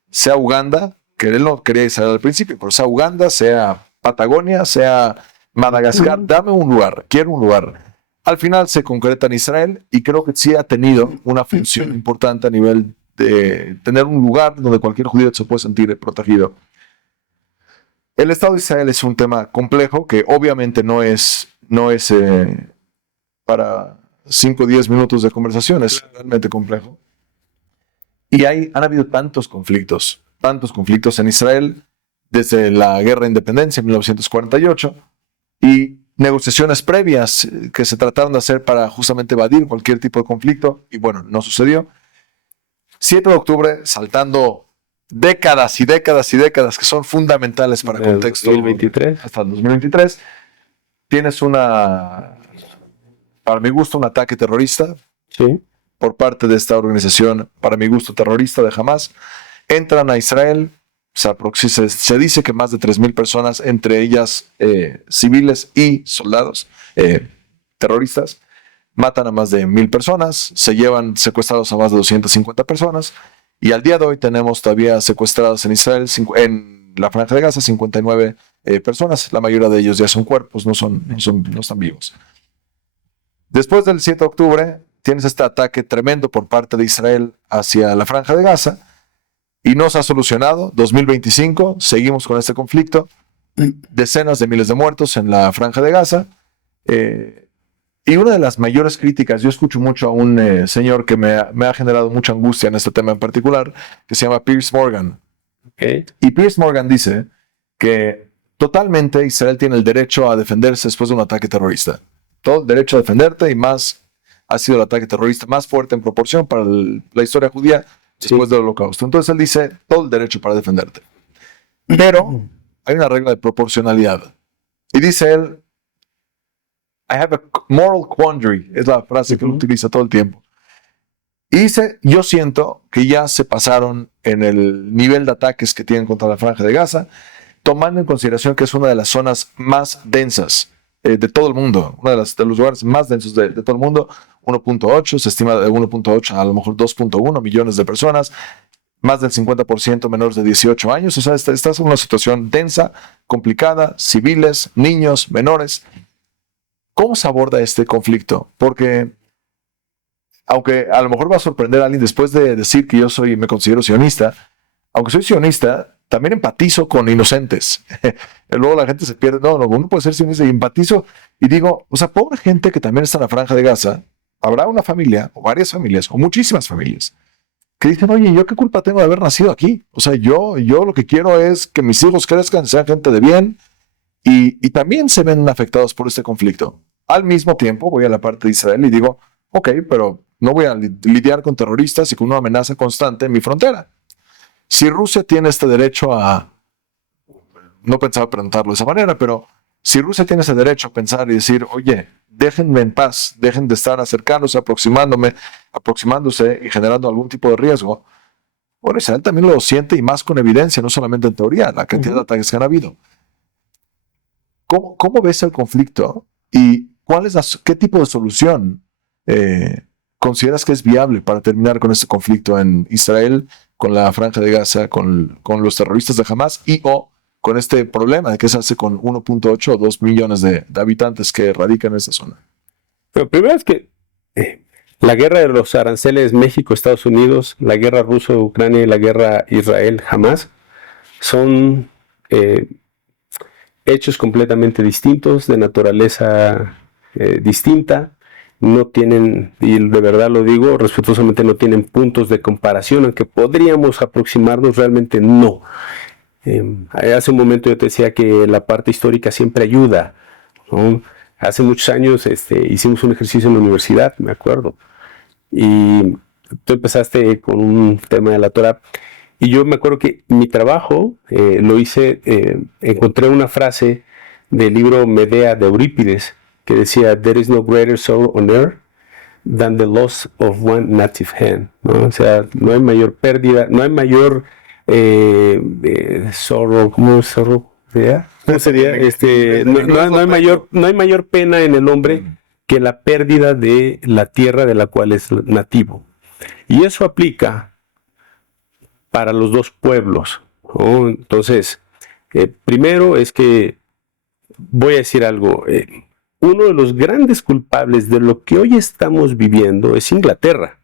sea Uganda, que él no quería Israel al principio, pero sea Uganda, sea Patagonia, sea Madagascar, dame un lugar, quiero un lugar. Al final se concreta en Israel, y creo que sí ha tenido una función importante a nivel de tener un lugar donde cualquier judío se puede sentir protegido. El Estado de Israel es un tema complejo que obviamente no es para 5 o 10 minutos de conversación, es realmente complejo. Y han habido tantos conflictos en Israel desde la Guerra de Independencia en 1948 y negociaciones previas que se trataron de hacer para justamente evadir cualquier tipo de conflicto, y bueno, no sucedió. 7 de octubre, saltando décadas y décadas y décadas que son fundamentales para el contexto 2023. Hasta el 2023, tienes para mi gusto, un ataque terrorista. Sí. Por parte de esta organización, para mi gusto, terrorista de Hamas. Entran a Israel, se dice que más de 3,000 personas, entre ellas civiles y soldados terroristas, matan a más de 1,000 personas, se llevan secuestrados a más de 250 personas, y al día de hoy tenemos todavía secuestrados en Israel, en la Franja de Gaza, 59 personas. La mayoría de ellos ya son cuerpos, no están vivos. Después del 7 de octubre, tienes este ataque tremendo por parte de Israel hacia la Franja de Gaza, y no se ha solucionado. 2025, seguimos con este conflicto, decenas de miles de muertos en la Franja de Gaza, y una de las mayores críticas, yo escucho mucho a un señor que me ha generado mucha angustia en este tema en particular, que se llama Piers Morgan. Okay. Y Piers Morgan dice que totalmente Israel tiene el derecho a defenderse después de un ataque terrorista. Todo el derecho a defenderte, y más ha sido el ataque terrorista más fuerte en proporción para la historia judía después del Holocausto. Entonces él dice, todo el derecho para defenderte. Pero hay una regla de proporcionalidad. Y dice él, I have a moral quandary, es la frase que él utiliza todo el tiempo. Y dice, yo siento que ya se pasaron en el nivel de ataques que tienen contra la Franja de Gaza, tomando en consideración que es una de las zonas más densas de todo el mundo, uno de los lugares más densos de todo el mundo. 1.8, se estima de 1.8 a lo mejor 2.1 millones de personas, más del 50% menores de 18 años. O sea, esta es una situación densa, complicada, civiles, niños, menores. ¿Cómo se aborda este conflicto? Porque, aunque a lo mejor va a sorprender a alguien después de decir que me considero sionista, aunque soy sionista, también empatizo con inocentes. Luego la gente se pierde. No, uno puede ser sionista y empatizo. Y digo, o sea, pobre gente que también está en la Franja de Gaza. Habrá una familia, o varias familias, o muchísimas familias, que dicen, oye, ¿yo qué culpa tengo de haber nacido aquí? O sea, yo lo que quiero es que mis hijos crezcan, sean gente de bien, y también se ven afectados por este conflicto. al mismo tiempo voy a la parte de Israel y digo, ok, pero no voy a lidiar con terroristas y con una amenaza constante en mi frontera. Si Rusia tiene este derecho a, no pensaba preguntarlo de esa manera, pero si Rusia tiene ese derecho a pensar y decir, oye, déjenme en paz, dejen de estar acercándose, aproximándose y generando algún tipo de riesgo, bueno, Israel también lo siente y más con evidencia, no solamente en teoría, la cantidad de ataques que han habido. ¿Cómo ves el conflicto y qué tipo de solución consideras que es viable para terminar con este conflicto en Israel, con la Franja de Gaza, con los terroristas de Hamas y o con este problema de qué se hace con 1.8 o 2 millones de habitantes que radican en esta zona? Pero primero es que la guerra de los aranceles México-Estados Unidos, la guerra ruso-Ucrania y la guerra Israel-Hamas son hechos completamente distintos, de naturaleza distinta, no tienen, y de verdad lo digo respetuosamente, no tienen puntos de comparación, aunque podríamos aproximarnos, realmente no. Hace un momento yo te decía que la parte histórica siempre ayuda, ¿no? Hace muchos años hicimos un ejercicio en la universidad, me acuerdo, y tú empezaste con un tema de la Torah, y yo me acuerdo que mi trabajo lo hice, encontré una frase del libro Medea de Eurípides que decía, "There is no greater sorrow on earth than the loss of one native hen", ¿no? O sea, no hay mayor pérdida, no hay mayor sorrow, ¿cómo es sorrow? ¿Cómo sería? No hay mayor pena en el hombre que la pérdida de la tierra de la cual es nativo. Y eso aplica para los dos pueblos, ¿no? Entonces, primero es que voy a decir algo. Uno de los grandes culpables de lo que hoy estamos viviendo es Inglaterra,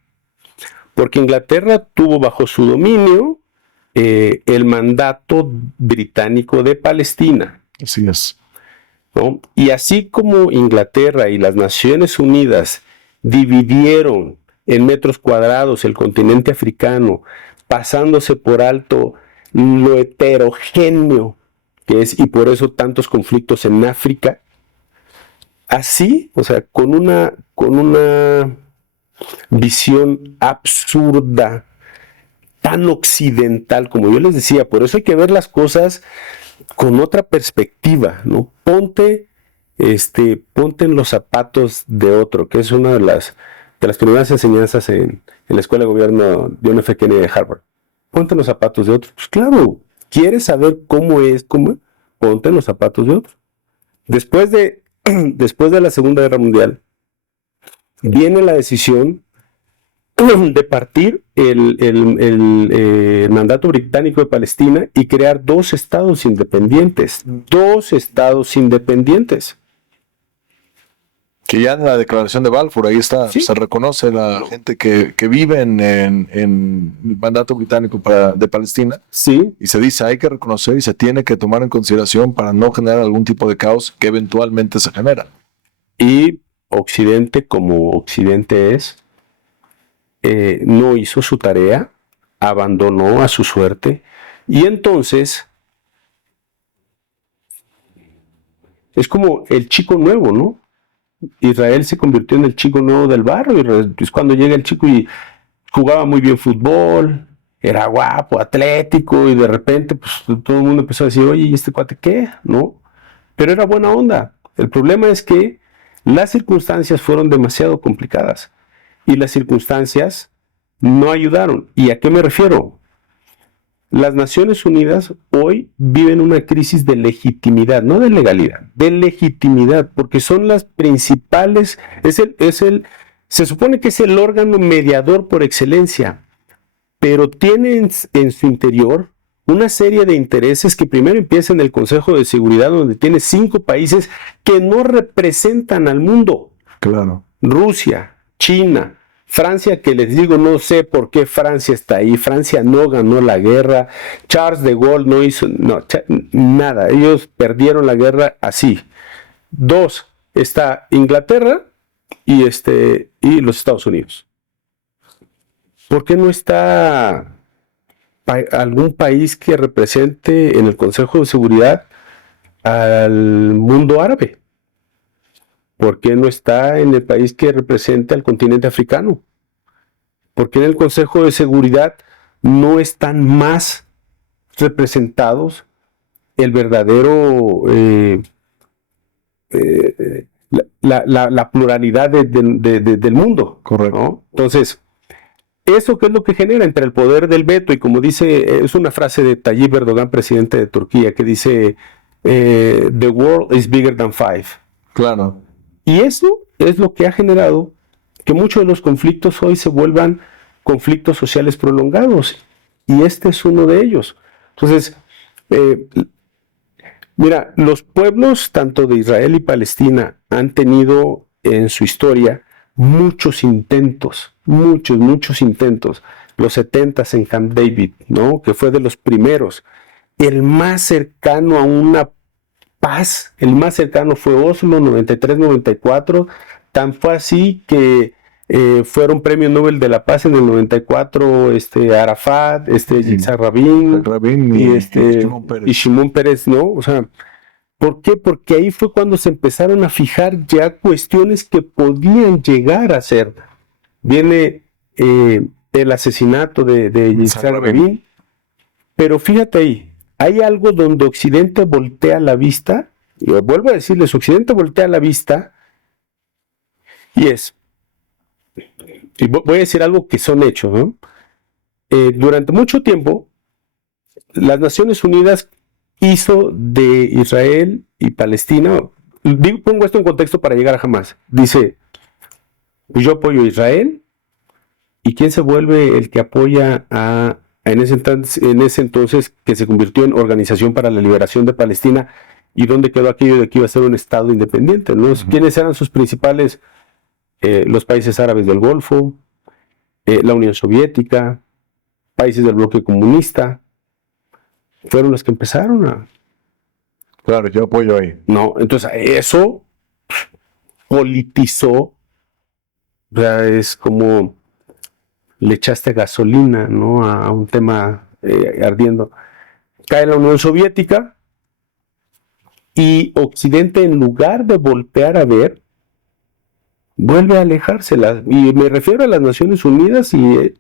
porque Inglaterra tuvo bajo su dominio el mandato británico de Palestina. Así es. ¿No? Y así como Inglaterra y las Naciones Unidas dividieron en metros cuadrados el continente africano, pasándose por alto lo heterogéneo que es, y por eso tantos conflictos en África, así, o sea, con una visión absurda, tan occidental, como yo les decía, por eso hay que ver las cosas con otra perspectiva, ¿no? Ponte en los zapatos de otro, que es una de las primeras enseñanzas en la Escuela de Gobierno de John F. Kennedy de Harvard. Ponte en los zapatos de otro. Pues claro, ¿quieres saber cómo es? Ponte en los zapatos de otro. Después de la Segunda Guerra Mundial, viene la decisión de partir el mandato británico de Palestina y crear dos estados independientes. Que ya en la declaración de Balfour, ahí está, ¿Sí? Se reconoce la gente que vive en el mandato británico de Palestina. Sí. Y se dice, hay que reconocer y se tiene que tomar en consideración para no generar algún tipo de caos que eventualmente se genera. Y Occidente, como Occidente es, no hizo su tarea, abandonó a su suerte, y entonces es como el chico nuevo, ¿no? Israel se convirtió en el chico nuevo del barrio, y es cuando llega el chico y jugaba muy bien fútbol, era guapo, atlético, y de repente pues todo el mundo empezó a decir, oye, ¿y este cuate qué? ¿No? Pero era buena onda. El problema es que las circunstancias fueron demasiado complicadas y las circunstancias no ayudaron. ¿Y a qué me refiero? Las Naciones Unidas hoy viven una crisis de legitimidad, no de legalidad, de legitimidad, porque son las principales, se supone que es el órgano mediador por excelencia, pero tienen en su interior una serie de intereses que primero empieza en el Consejo de Seguridad, donde tiene 5 países que no representan al mundo. Claro. Rusia, China, Francia, que les digo, no sé por qué Francia está ahí. Francia no ganó la guerra. Charles de Gaulle no hizo nada. Ellos perdieron la guerra así. 2, está Inglaterra y los Estados Unidos. ¿Por qué no está algún país que represente en el Consejo de Seguridad al mundo árabe? ¿Por qué no está en el país que representa al continente africano? ¿Por qué en el Consejo de Seguridad no están más representados el verdadero, la pluralidad del mundo? Correcto. ¿No? Entonces, ¿eso qué es lo que genera entre el poder del veto? Y como dice, es una frase de Tayyip Erdogan, presidente de Turquía, que dice, the world is bigger than five. Claro. Y eso es lo que ha generado que muchos de los conflictos hoy se vuelvan conflictos sociales prolongados. Y este es uno de ellos. Entonces, mira, los pueblos tanto de Israel y Palestina han tenido en su historia muchos intentos. Los 70s en Camp David, ¿no? Que fue de los primeros. El más cercano a una paz, el más cercano fue Oslo, 93-94. Tan fue así que fueron premio Nobel de la Paz en el 94, Arafat, Yitzhak Rabin y Shimon Peres, ¿no? O sea, ¿por qué? Porque ahí fue cuando se empezaron a fijar ya cuestiones que podían llegar a ser. Viene el asesinato de Yitzhak Rabin, pero fíjate ahí, hay algo donde Occidente voltea la vista, y vuelvo a decirles, Occidente voltea la vista, y voy a decir algo que son hechos, ¿no? Durante mucho tiempo, las Naciones Unidas hizo de Israel y Palestina, pongo esto en contexto para llegar a Hamás, dice, yo apoyo a Israel, ¿y quién se vuelve el que apoya en ese entonces que se convirtió en Organización para la Liberación de Palestina? ¿Y dónde quedó aquello de que iba a ser un Estado independiente, ¿no? ¿Quiénes eran sus principales? Los países árabes del Golfo, la Unión Soviética, países del bloque comunista, fueron los que empezaron a... Claro, yo apoyo ahí. No, entonces eso politizó, o sea, es como le echaste gasolina, ¿no? A un tema ardiendo. Cae la Unión Soviética y Occidente, en lugar de voltear a ver, vuelve a alejarse. Y me refiero a las Naciones Unidas y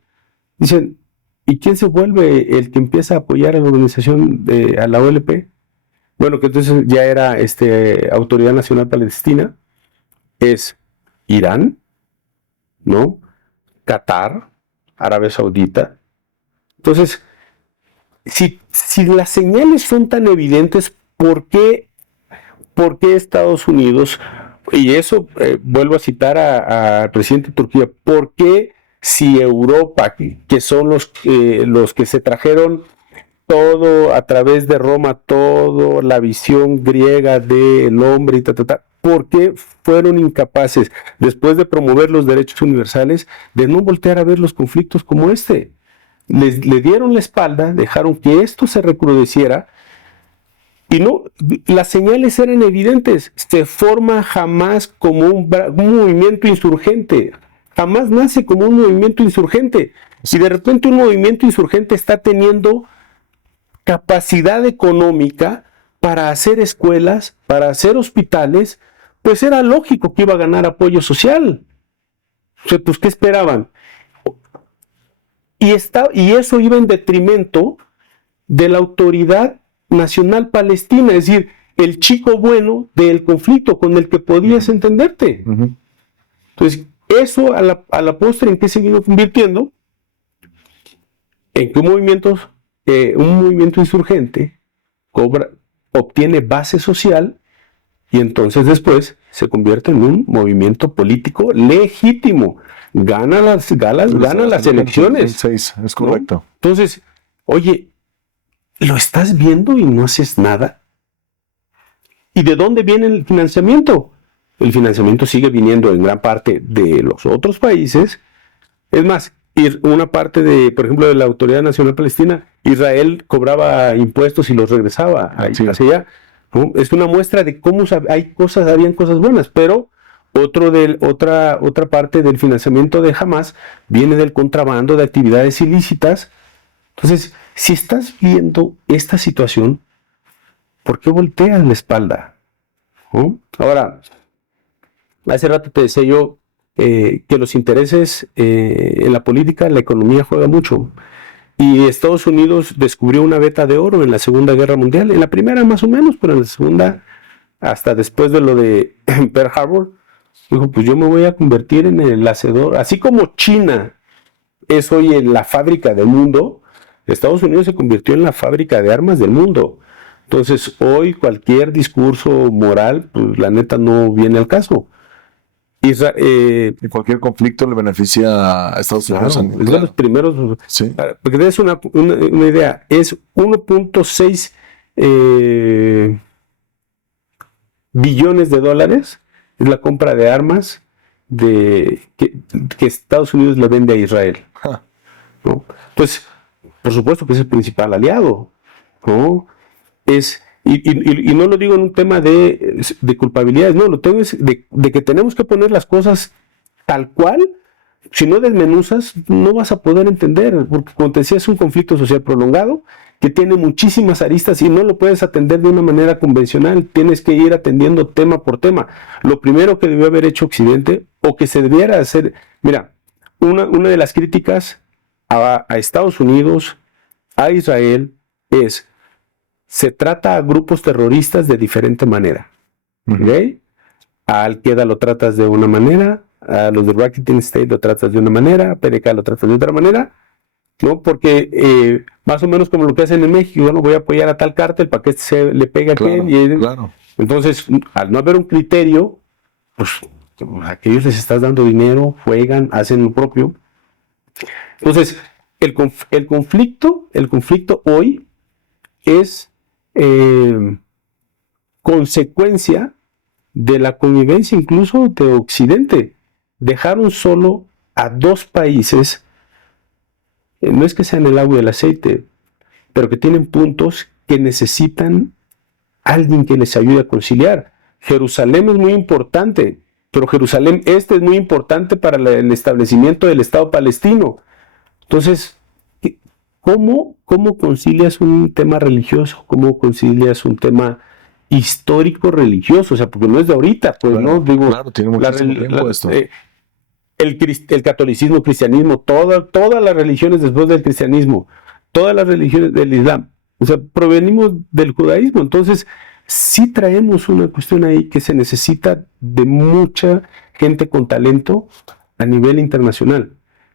dicen, ¿y quién se vuelve el que empieza a apoyar a la organización, a la OLP? Bueno, que entonces ya era Autoridad Nacional Palestina, es Irán, ¿no? Qatar, Arabia Saudita. Entonces, si las señales son tan evidentes, ¿por qué Estados Unidos, y eso vuelvo a citar al presidente de Turquía, por qué si Europa, que son los que se trajeron todo a través de Roma, toda la visión griega del hombre y ¿por qué fueron incapaces, después de promover los derechos universales, de no voltear a ver los conflictos como este? Le dieron la espalda, dejaron que esto se recrudeciera, y no, las señales eran evidentes. Se forma Hamás como un movimiento insurgente. Hamás nace como un movimiento insurgente. Si de repente un movimiento insurgente está teniendo capacidad económica para hacer escuelas, para hacer hospitales, pues era lógico que iba a ganar apoyo social. O sea, pues, ¿qué esperaban? Y eso iba en detrimento de la Autoridad Nacional Palestina, es decir, el chico bueno del conflicto con el que podías entenderte. Entonces, eso a la postre, ¿en qué se vino convirtiendo? En que un movimiento insurgente obtiene base social y entonces después se convierte en un movimiento político legítimo. Gana las elecciones. Es correcto. ¿No? Entonces, oye, ¿lo estás viendo y no haces nada? ¿Y de dónde viene el financiamiento? El financiamiento sigue viniendo en gran parte de los otros países. Es más, una parte por ejemplo, de la Autoridad Nacional Palestina, Israel cobraba impuestos y los regresaba hacia allá, ¿no? Es una muestra de cómo habían cosas buenas, pero otra parte del financiamiento de Hamás viene del contrabando de actividades ilícitas. Entonces, si estás viendo esta situación, ¿por qué volteas la espalda? ¿No? Ahora, Hace rato te decía yo que los intereses en la política, la economía juega mucho. Y Estados Unidos descubrió una veta de oro en la Segunda Guerra Mundial, en la primera más o menos, pero en la segunda, hasta después de lo de Pearl Harbor, dijo, pues yo me voy a convertir en el hacedor, así como China es hoy en la fábrica del mundo, Estados Unidos se convirtió en la fábrica de armas del mundo. Entonces, hoy cualquier discurso moral, pues la neta no viene al caso. Y cualquier conflicto le beneficia a Estados Unidos. Claro, es de los primeros. Sí. Porque tienes una idea, es 1.6 billones de dólares, es la compra de armas que Estados Unidos le vende a Israel. ¿No? Entonces, por supuesto que es el principal aliado, ¿no? Y no lo digo en un tema de culpabilidad, no, lo tengo es de que tenemos que poner las cosas tal cual. Si no desmenuzas, no vas a poder entender, porque como te decía, es un conflicto social prolongado que tiene muchísimas aristas y no lo puedes atender de una manera convencional, tienes que ir atendiendo tema por tema. Lo primero que debió haber hecho Occidente, o que se debiera hacer, mira, una de las críticas a Estados Unidos, a Israel, se trata a grupos terroristas de diferente manera. ¿Okay? A Al-Qaeda lo tratas de una manera, a los de Rakhitin State lo tratas de una manera, a PDK lo tratas de otra manera, ¿no? Porque más o menos como lo que hacen en México, yo no voy a apoyar a tal cártel para que se le pegue a aquel. Claro. Entonces, al no haber un criterio, pues a aquellos les estás dando dinero, juegan, hacen lo propio. Entonces, el conflicto hoy es consecuencia de la convivencia incluso de Occidente. Dejaron solo a dos países, no es que sean el agua y el aceite, pero que tienen puntos que necesitan alguien que les ayude a conciliar. Jerusalén es muy importante, pero Jerusalén es muy importante para el establecimiento del Estado palestino. Entonces, ¿cómo concilias un tema religioso? ¿Cómo concilias un tema histórico religioso? O sea, porque no es de ahorita, pues, claro, ¿no? Digo, claro, tiene muchísimo tiempo esto. El catolicismo, el cristianismo, todas las religiones después del cristianismo, todas las religiones del Islam, o sea, provenimos del judaísmo. Entonces, sí traemos una cuestión ahí que se necesita de mucha gente con talento a nivel internacional.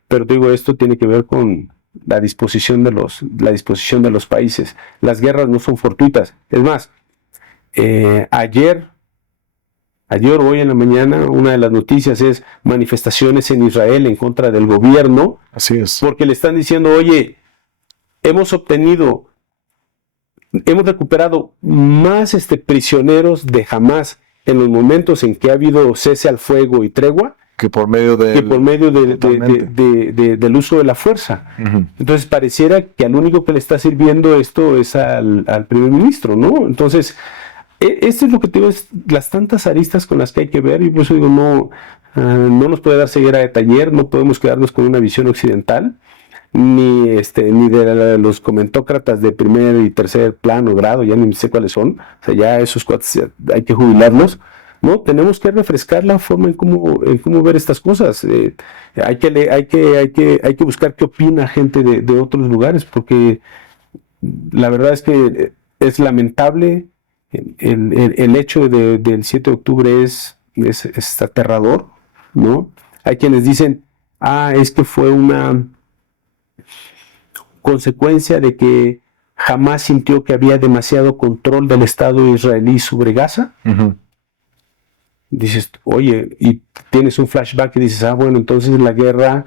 Pero digo, esto tiene que ver con la disposición de los países. Las guerras no son fortuitas. Es más, ayer o hoy en la mañana, una de las noticias es manifestaciones en Israel en contra del gobierno. Así es. Porque le están diciendo, oye, hemos recuperado más prisioneros de Hamás en los momentos en que ha habido cese al fuego y tregua, que por medio del uso de la fuerza. Uh-huh. Entonces pareciera que al único que le está sirviendo esto es al primer ministro, ¿no? Entonces, esto es lo que te digo, es las tantas aristas con las que hay que ver, y por eso digo, no nos puede dar ceguera de taller, no podemos quedarnos con una visión occidental, ni de los comentócratas de primer y tercer plano, grado, ya ni sé cuáles son, o sea, ya esos cuates hay que jubilarlos. No, tenemos que refrescar la forma en cómo ver estas cosas. Hay que buscar qué opina gente de otros lugares, porque la verdad es que es lamentable. El hecho del 7 de octubre es aterrador, ¿no? Hay quienes dicen, es que fue una consecuencia de que jamás sintió que había demasiado control del Estado israelí sobre Gaza. Uh-huh. Dices, oye, y tienes un flashback y dices, bueno, entonces la guerra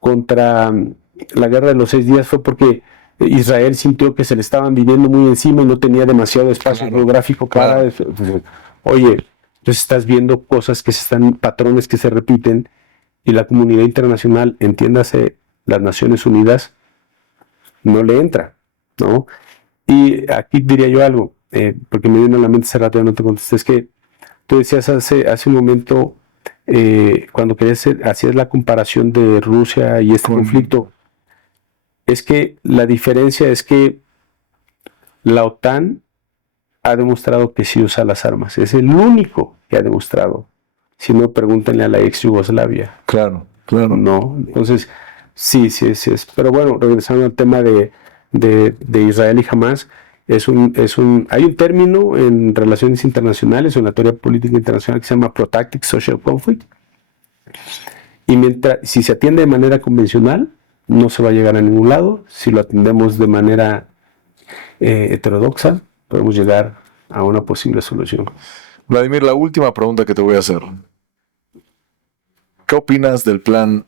de los 6 días fue porque Israel sintió que se le estaban viniendo muy encima y no tenía demasiado espacio geográfico para eso. Entonces, oye, entonces estás viendo patrones que se repiten, y la comunidad internacional, entiéndase, las Naciones Unidas, no le entra, ¿no? Y aquí diría yo algo, porque me vino a la mente hace rato, no te contesté, es que tú decías hace un momento, cuando hacías la comparación de Rusia y este conflicto, es que la diferencia es que la OTAN ha demostrado que sí usa las armas, es el único que ha demostrado. Si no, pregúntenle a la ex Yugoslavia. Claro, claro. No, entonces, sí. Pero bueno, regresando al tema de Israel y Hamas, hay un término en relaciones internacionales, en la teoría política internacional, que se llama Protracted Social Conflict. Y si se atiende de manera convencional, no se va a llegar a ningún lado. Si lo atendemos de manera heterodoxa, podemos llegar a una posible solución. Vladimir, la última pregunta que te voy a hacer. ¿Qué opinas del plan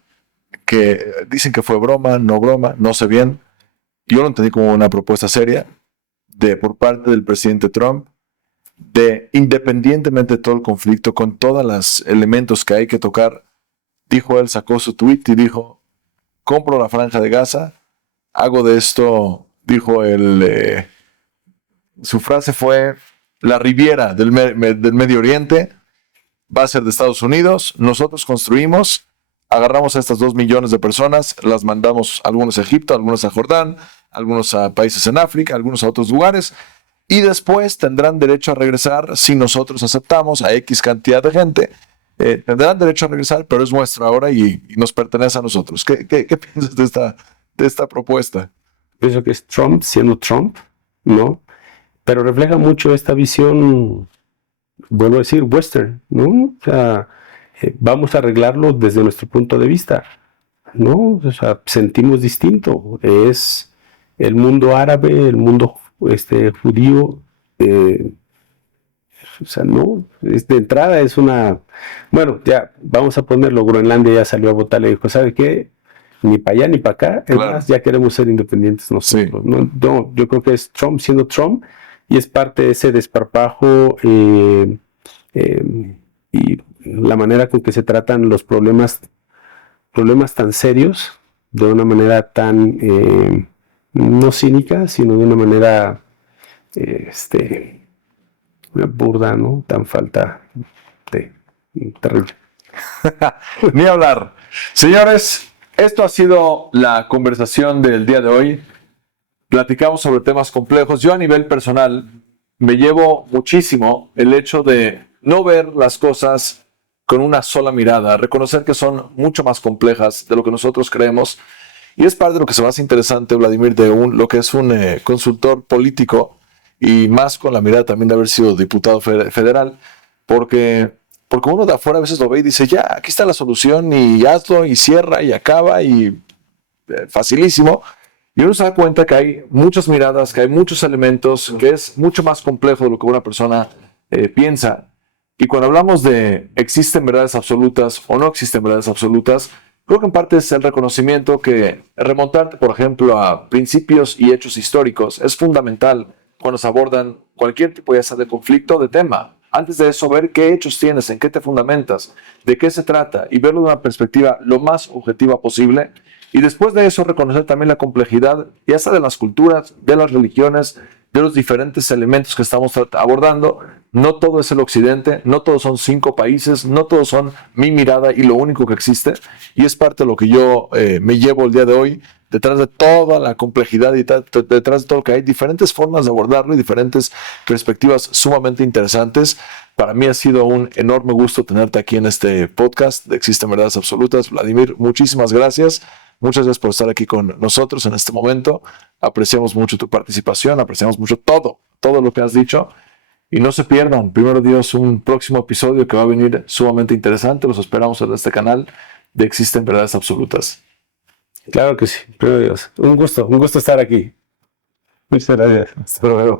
que dicen que fue broma, no sé bien? Yo lo entendí como una propuesta seria por parte del presidente Trump, independientemente de todo el conflicto, con todos los elementos que hay que tocar, dijo él, sacó su tweet y dijo, compro la franja de Gaza, hago de esto, dijo él, su frase fue, la Riviera del Medio Oriente va a ser de Estados Unidos, nosotros construimos, agarramos a estas 2 millones de personas, las mandamos algunos a Egipto, algunos a Jordán, algunos a países en África, algunos a otros lugares, y después tendrán derecho a regresar si nosotros aceptamos a X cantidad de gente. Tendrán derecho a regresar, pero es nuestro ahora y nos pertenece a nosotros. ¿Qué piensas de esta propuesta? Pienso que es Trump siendo Trump, ¿no? Pero refleja mucho esta visión, vuelvo a decir, western, ¿no? O sea, vamos a arreglarlo desde nuestro punto de vista, ¿no? O sea, sentimos distinto. Es el mundo árabe, el mundo judío, o sea, no, de entrada es una... Bueno, ya, vamos a ponerlo, Groenlandia ya salió a votar, le dijo, ¿sabe qué? Ni para allá ni para acá, Claro. Además, ya queremos ser independientes nosotros. Sí. No, yo creo que es Trump siendo Trump, y es parte de ese desparpajo y la manera con que se tratan los problemas tan serios, de una manera tan no cínica, sino de una manera burda, ¿no? Tan falta de terrible. Ni hablar. Señores, esto ha sido la conversación del día de hoy. Platicamos sobre temas complejos. Yo a nivel personal me llevo muchísimo el hecho de no ver las cosas con una sola mirada, reconocer que son mucho más complejas de lo que nosotros creemos. Y es parte de lo que se me hace interesante, Vladimir, de lo que es un consultor político, y más con la mirada también de haber sido diputado federal, porque uno de afuera a veces lo ve y dice, ya, aquí está la solución, y hazlo, y cierra, y acaba, y facilísimo. Y uno se da cuenta que hay muchas miradas, que hay muchos elementos, que es mucho más complejo de lo que una persona piensa. Y cuando hablamos de existen verdades absolutas o no existen verdades absolutas, creo que en parte es el reconocimiento que remontarte, por ejemplo, a principios y hechos históricos es fundamental cuando se abordan cualquier tipo ya sea de conflicto o de tema. Antes de eso, ver qué hechos tienes, en qué te fundamentas, de qué se trata, y verlo de una perspectiva lo más objetiva posible. Y después de eso, reconocer también la complejidad, ya sea de las culturas, de las religiones, de los diferentes elementos que estamos abordando. No todo es el occidente, no todos son 5 países, no todos son mi mirada y lo único que existe. Y es parte de lo que yo me llevo el día de hoy. Detrás de toda la complejidad y detrás de todo lo que hay, diferentes formas de abordarlo y diferentes perspectivas sumamente interesantes. Para mí ha sido un enorme gusto tenerte aquí en este podcast de Existen Verdades Absolutas. Vladimir, muchísimas gracias. Muchas gracias por estar aquí con nosotros en este momento. Apreciamos mucho tu participación, apreciamos mucho todo lo que has dicho. Y no se pierdan, primero Dios, un próximo episodio que va a venir sumamente interesante. Los esperamos en este canal de Existen Verdades Absolutas. Claro que sí, primero Dios. Un gusto estar aquí. Muchas gracias. Hasta luego.